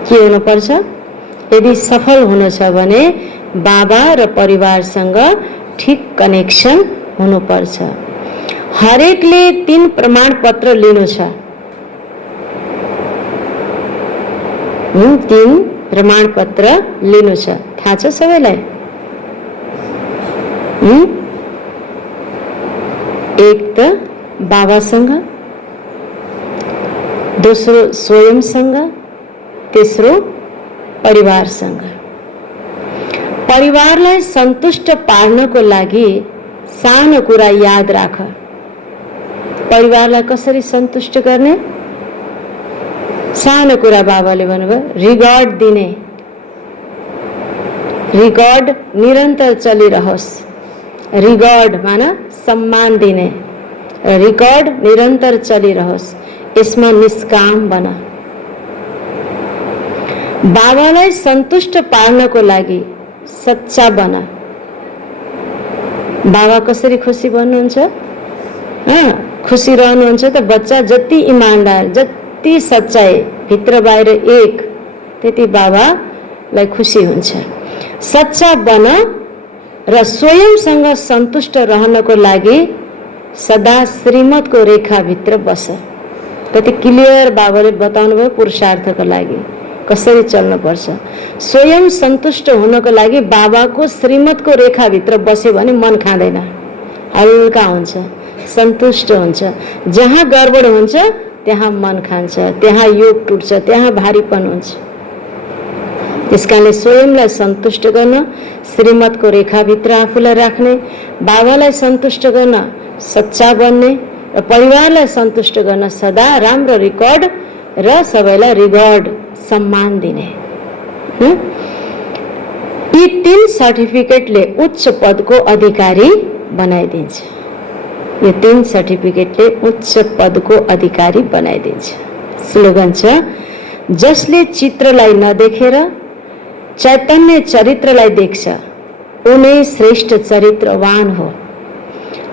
के हुनुपर्छ? यदि सफल हुनु छ भने बाबा र परिवारसँग ठिक कनेक्सन हुनुपर्छ। हरेकले 3 प्रमाणपत्र लिनु छ। 3 प्रमाणपत्र लिनु छ, थाहा छ सबैलाई? एक त बाबासँग, दोस्रो स्वयंसँग, तेस्रो परिवारसँग। परिवारलाई सन्तुष्ट पार्नको लागि सानो कुरा याद राख। परिवारलाई कसरी सन्तुष्ट गर्ने? सानो कुरा बाबाले भन्नुभयो, रिगार्ड दिने। रिगार्ड निरन्तर चलिरहोस्। रिगार्ड माना सम्मान दिने, रिकॉर्ड निरन्तर चलिरहोस्, यसमा निष्काम बन। बाबालाई सन्तुष्ट पार्नको लागि सच्चा बन। बाबा कसरी खुसी बन्नुहुन्छ? खुसी रहनुहुन्छ त बच्चा जति इमान्दार, जति सच्चाइ भित्र बाहिर एक, त्यति बाबालाई खुसी हुन्छ। सच्चा बन र स्वयंसँग सन्तुष्ट रहनको लागि सदा श्रीमतको रेखाभित्र बस। कति क्लियर बाबाले बताउनु भयो पुरुषार्थको लागि कसरी चल्नुपर्छ। स्वयं सन्तुष्ट हुनको लागि बाबाको श्रीमतको रेखाभित्र बस्यो भने मन खाँदैन, हल्का हुन्छ, सन्तुष्ट हुन्छ। जहाँ गडबड हुन्छ त्यहाँ मन खान्छ, त्यहाँ योग टुट्छ, त्यहाँ भारीपन हुन्छ। त्यसकारणले स्वयंलाई सन्तुष्ट गर्न, श्रीमतको रेखाभित्र आफूलाई राख्ने, बाबालाई सन्तुष्ट गर्न सच्चा बन्ने र परिवारलाई सन्तुष्ट गर्न सदा राम्रो रिकर्ड र सबैलाई रिगार्ड सम्मान दिने। यी 3 सर्टिफिकेटले उच्च पदको अधिकारी बनाइदिन्छ। यो 3 सर्टिफिकेटले उच्च पदको अधिकारी बनाइदिन्छ। स्लोगन छ, जसले चित्रलाई नदेखेर चैतन्य चरित्रलाई देख्छ उनै श्रेष्ठ चरित्रवान हो।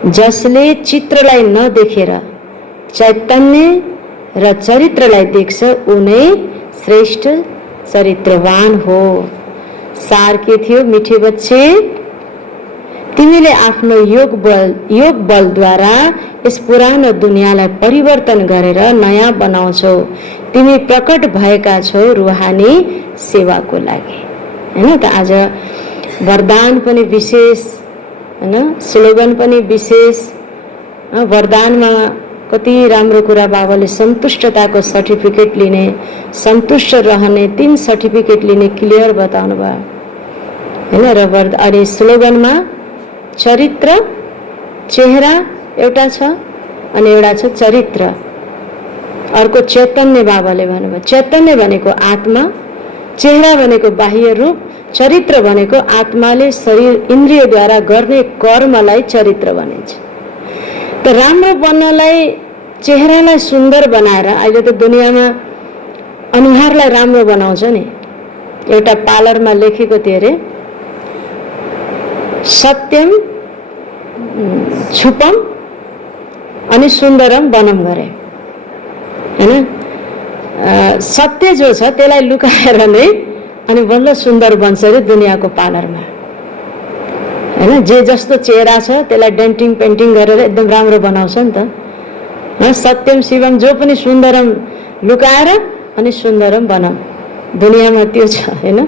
जसले चित्रलाई नदेखेर चैतन्य र चरित्रलाई देख्छ उनै श्रेष्ठ चरित्रवान हो। सार के थियो? मिठे बच्चे, तिमीले आफ्नो योग बलद्वारा यस पुरानो दुनियाँलाई परिवर्तन गरेर नयाँ बनाउँछौ। तिमी प्रकट भएका छौ रुहानी सेवाको लागि, हैन त? आज वरदान पनि विशेष, हैन? स्लोगन पनि विशेष। वरदानमा कति राम्रो कुरा बाबाले सन्तुष्टताको सर्टिफिकेट लिने, सन्तुष्ट रहने 3 सर्टिफिकेट लिने क्लियर बताउनु भयो, हैन? र अनि स्लोगनमा चरित्र, चेहरा एउटा छ अनि एउटा छ चरित्र, अर्को चैतन्य। बाबाले भन्नुभयो चैतन्य भनेको आत्मा, चेहरा भनेको बाह्य रूप, चरित्र भनेको आत्माले शरीर इन्द्रियद्वारा गर्ने कर्मलाई चरित्र भनिन्छ। त राम्रो बन्नलाई चेहरालाई सुन्दर बनाएर, अहिले त दुनियाँमा अनुहारलाई राम्रो बनाउँछ नि। एउटा पार्लरमा लेखेको थियो अरे, सत्यम छुपम अनि सुन्दरम बनम गरे, हैन? सत्य जो छ त्यसलाई लुकाएर नै अनि बल्ल सुन्दर बन्छ अरे दुनियाँको पार्लरमा, हैन? जे जस्तो चेहरा छ त्यसलाई डेन्टिङ पेन्टिङ गरेर एकदम राम्रो बनाउँछ नि त। सत्यम शिवम, जो पनि सुन्दरम लुकाएर अनि सुन्दरम बनम, दुनियाँमा त्यो छ, हैन?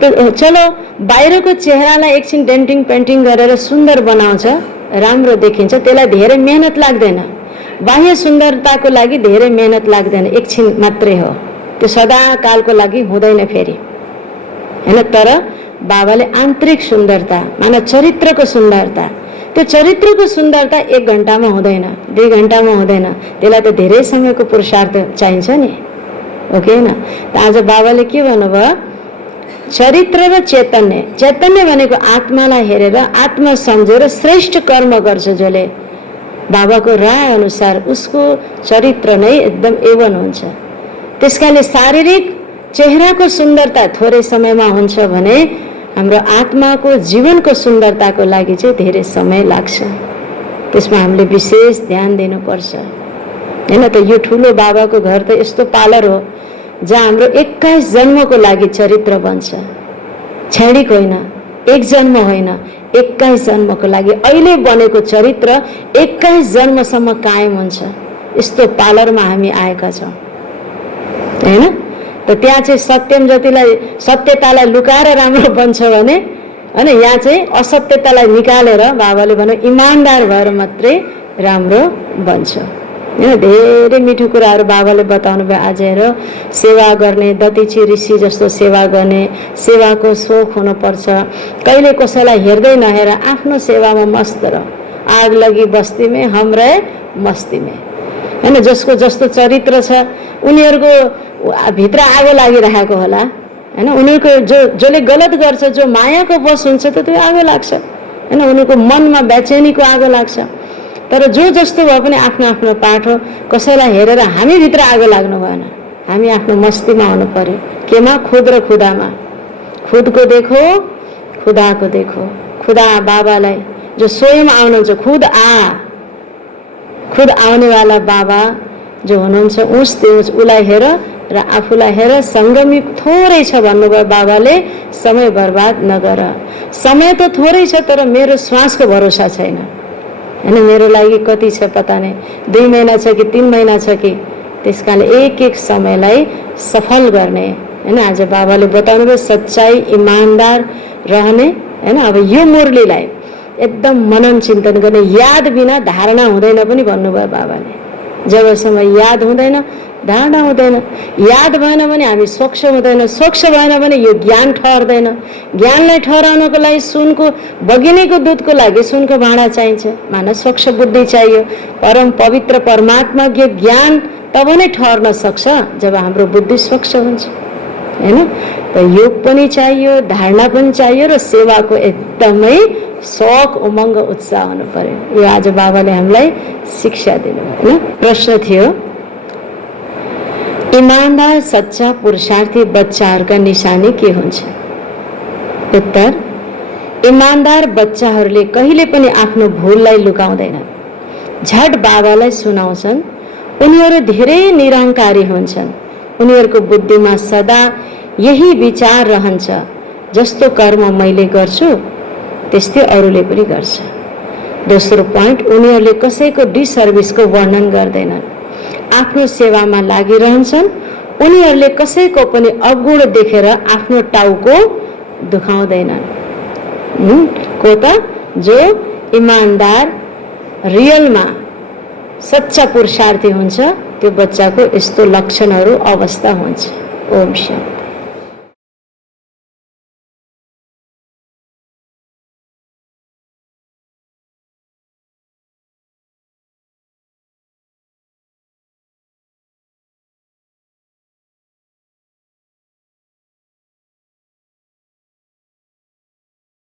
त चलो बाहिरको चेहरालाई एकछिन डेन्टिङ पेन्टिङ गरेर सुन्दर बनाउँछ, राम्रो देखिन्छ, त्यसलाई धेरै मेहनत लाग्दैन। बाह्य सुन्दरताको लागि धेरै मेहनत लाग्दैन, एकछिन मात्रै हो, त्यो सदा कालको लागि हुँदैन फेरि, होइन। तर बाबाले आन्तरिक सुन्दरता माना चरित्रको सुन्दरता, त्यो चरित्रको सुन्दरता 1 घन्टामा हुँदैन, 2 घन्टामा हुँदैन, त्यसलाई त धेरै समयको पुरुषार्थ चाहिन्छ नि, हो कि होइन। आज बाबाले के भन्नुभयो, चरित्र र चैतन्य, चैतन्य भनेको आत्मालाई हेरेर आत्मा सम्झेर श्रेष्ठ कर्म गर्छ जसले, बाबाको राय अनुसार उसको चरित्र नै एकदम एवन हुन्छ। त्यसकारणले शारीरिक चेहराको सुन्दरता थोरै समयमा हुन्छ भने हाम्रो आत्माको जीवनको सुन्दरताको लागि चाहिँ धेरै समय लाग्छ। त्यसमा हामीले विशेष ध्यान दिनुपर्छ, होइन। त यो ठुलो बाबाको घर त यस्तो पार्लर हो जहाँ हाम्रो 21 जन्मको लागि चरित्र बन्छ, क्षणिक होइन, 1 जन्म होइन, 21 जन्मको लागि अहिले बनेको चरित्र 21 जन्मसम्म कायम हुन्छ। यस्तो पार्लरमा हामी आएका छौँ, होइन। त त्यहाँ चाहिँ सत्यम जतिलाई सत्यतालाई लुकाएर राम्रो बन्छ भने, होइन, यहाँ चाहिँ असत्यतालाई निकालेर बाबाले भन्नु इमान्दार भएर मात्रै राम्रो बन्छ, होइन। धेरै मिठो कुराहरू बाबाले बताउनु भयो। आज हेर, सेवा गर्ने, दतिची ऋषि जस्तो सेवा गर्ने, सेवाको सोख हुनुपर्छ। कहिले कसैलाई हेर्दै नहेर आफ्नो सेवामा मस्त रह। आग लगी बस्तीमै हम रहे मस्तीमै, होइन। जसको जस्तो चरित्र छ उनीहरूको भित्र आगो लागिरहेको होला, होइन। उनीहरूको जसले गलत गर्छ, जो मायाको वश हुन्छ त त्यो आगो लाग्छ, होइन। उनीहरूको मनमा बेचैनीको आगो लाग्छ। तर जो जस्तो भए पनि आफ्नो आफ्नो पाठ हो। कसैलाई हेरेर हामी भित्र आगो लाग्नु भएन, हामी आफ्नो मस्तीमा हुनु पर्यो। केमा? खुद र खुदामा। खुदको देखो, खुदाको देखो। खुदा बाबालाई जो स्वयं आउनुहुन्छ, खुद आउनेवाला बाबा जो हुनुहुन्छ, उस उसलाई हेर र आफूलाई हेर, सङ्गमी थोरै छ भन्नुभयो बाबाले। समय बर्बाद नगर। समय त थोरै छ तर मेरो श्वासको भरोसा छैन, होइन। मेरो लागि कति छ पत्ता नै, 2 महिना छ कि 3 महिना छ कि। त्यस कारणले एक समयलाई सफल गर्ने, होइन। आज बाबाले बताउनु भयो सच्चाइ इमान्दार रहने, होइन। अब यो मुरलीलाई एकदम मनन चिन्तन गर्ने, याद बिना धारणा हुँदैन पनि भन्नुभयो बाबाले। जबसम्म याद हुँदैन धारणा हुँदैन। याद भएन भने हामी स्वच्छ हुँदैन, स्वच्छ भएन भने यो ज्ञान ठहर्दैन। ज्ञानलाई ठहराउनको लागि सुनको बगिनीको दुधको लागि सुनको भाँडा चाहिन्छ, मानव स्वच्छ बुद्धि चाहियो। परम पवित्र परमात्माको ज्ञान तब नै ठहर्न सक्छ जब हाम्रो बुद्धि स्वच्छ हुन्छ, होइन। त योग पनि चाहियो, धारणा पनि चाहियो र सेवाको एकदमै शौक उमङ्ग उत्साह हुनु पर्यो। यो आज बाबाले हामीलाई शिक्षा दिनुभयो, होइन। प्रश्न थियो, इमान्दार सच्चा पुरुषार्थी बच्चाहरूका निशानी के हुन्छ? उत्तर, इमान्दार बच्चाहरूले कहिले पनि आफ्नो भुललाई लुकाउँदैनन्, झट बाबालाई सुनाउँछन्। उनीहरू धेरै निरङ्कारी हुन्छन्। उनीहरूको बुद्धिमा सदा यही विचार रहन्छ, जस्तो कर्म मैले गर्छु त्यस्तै अरूले पनि गर्छ। दोस्रो पोइन्ट, उनीहरूले कसैको डिसर्भिसको वर्णन गर्दैनन्, आफ्नो सेवामा लागिरहन्छन्। उनीहरूले कसैको पनि अवगुण देखेर आफ्नो टाउको दुखाउँदैनन्। को त? जो इमान्दार रियलमा सच्चा पुरुषार्थी हुन्छ त्यो बच्चाको यस्तो लक्षणहरू अवस्था हुन्छ। ओम शान्ति।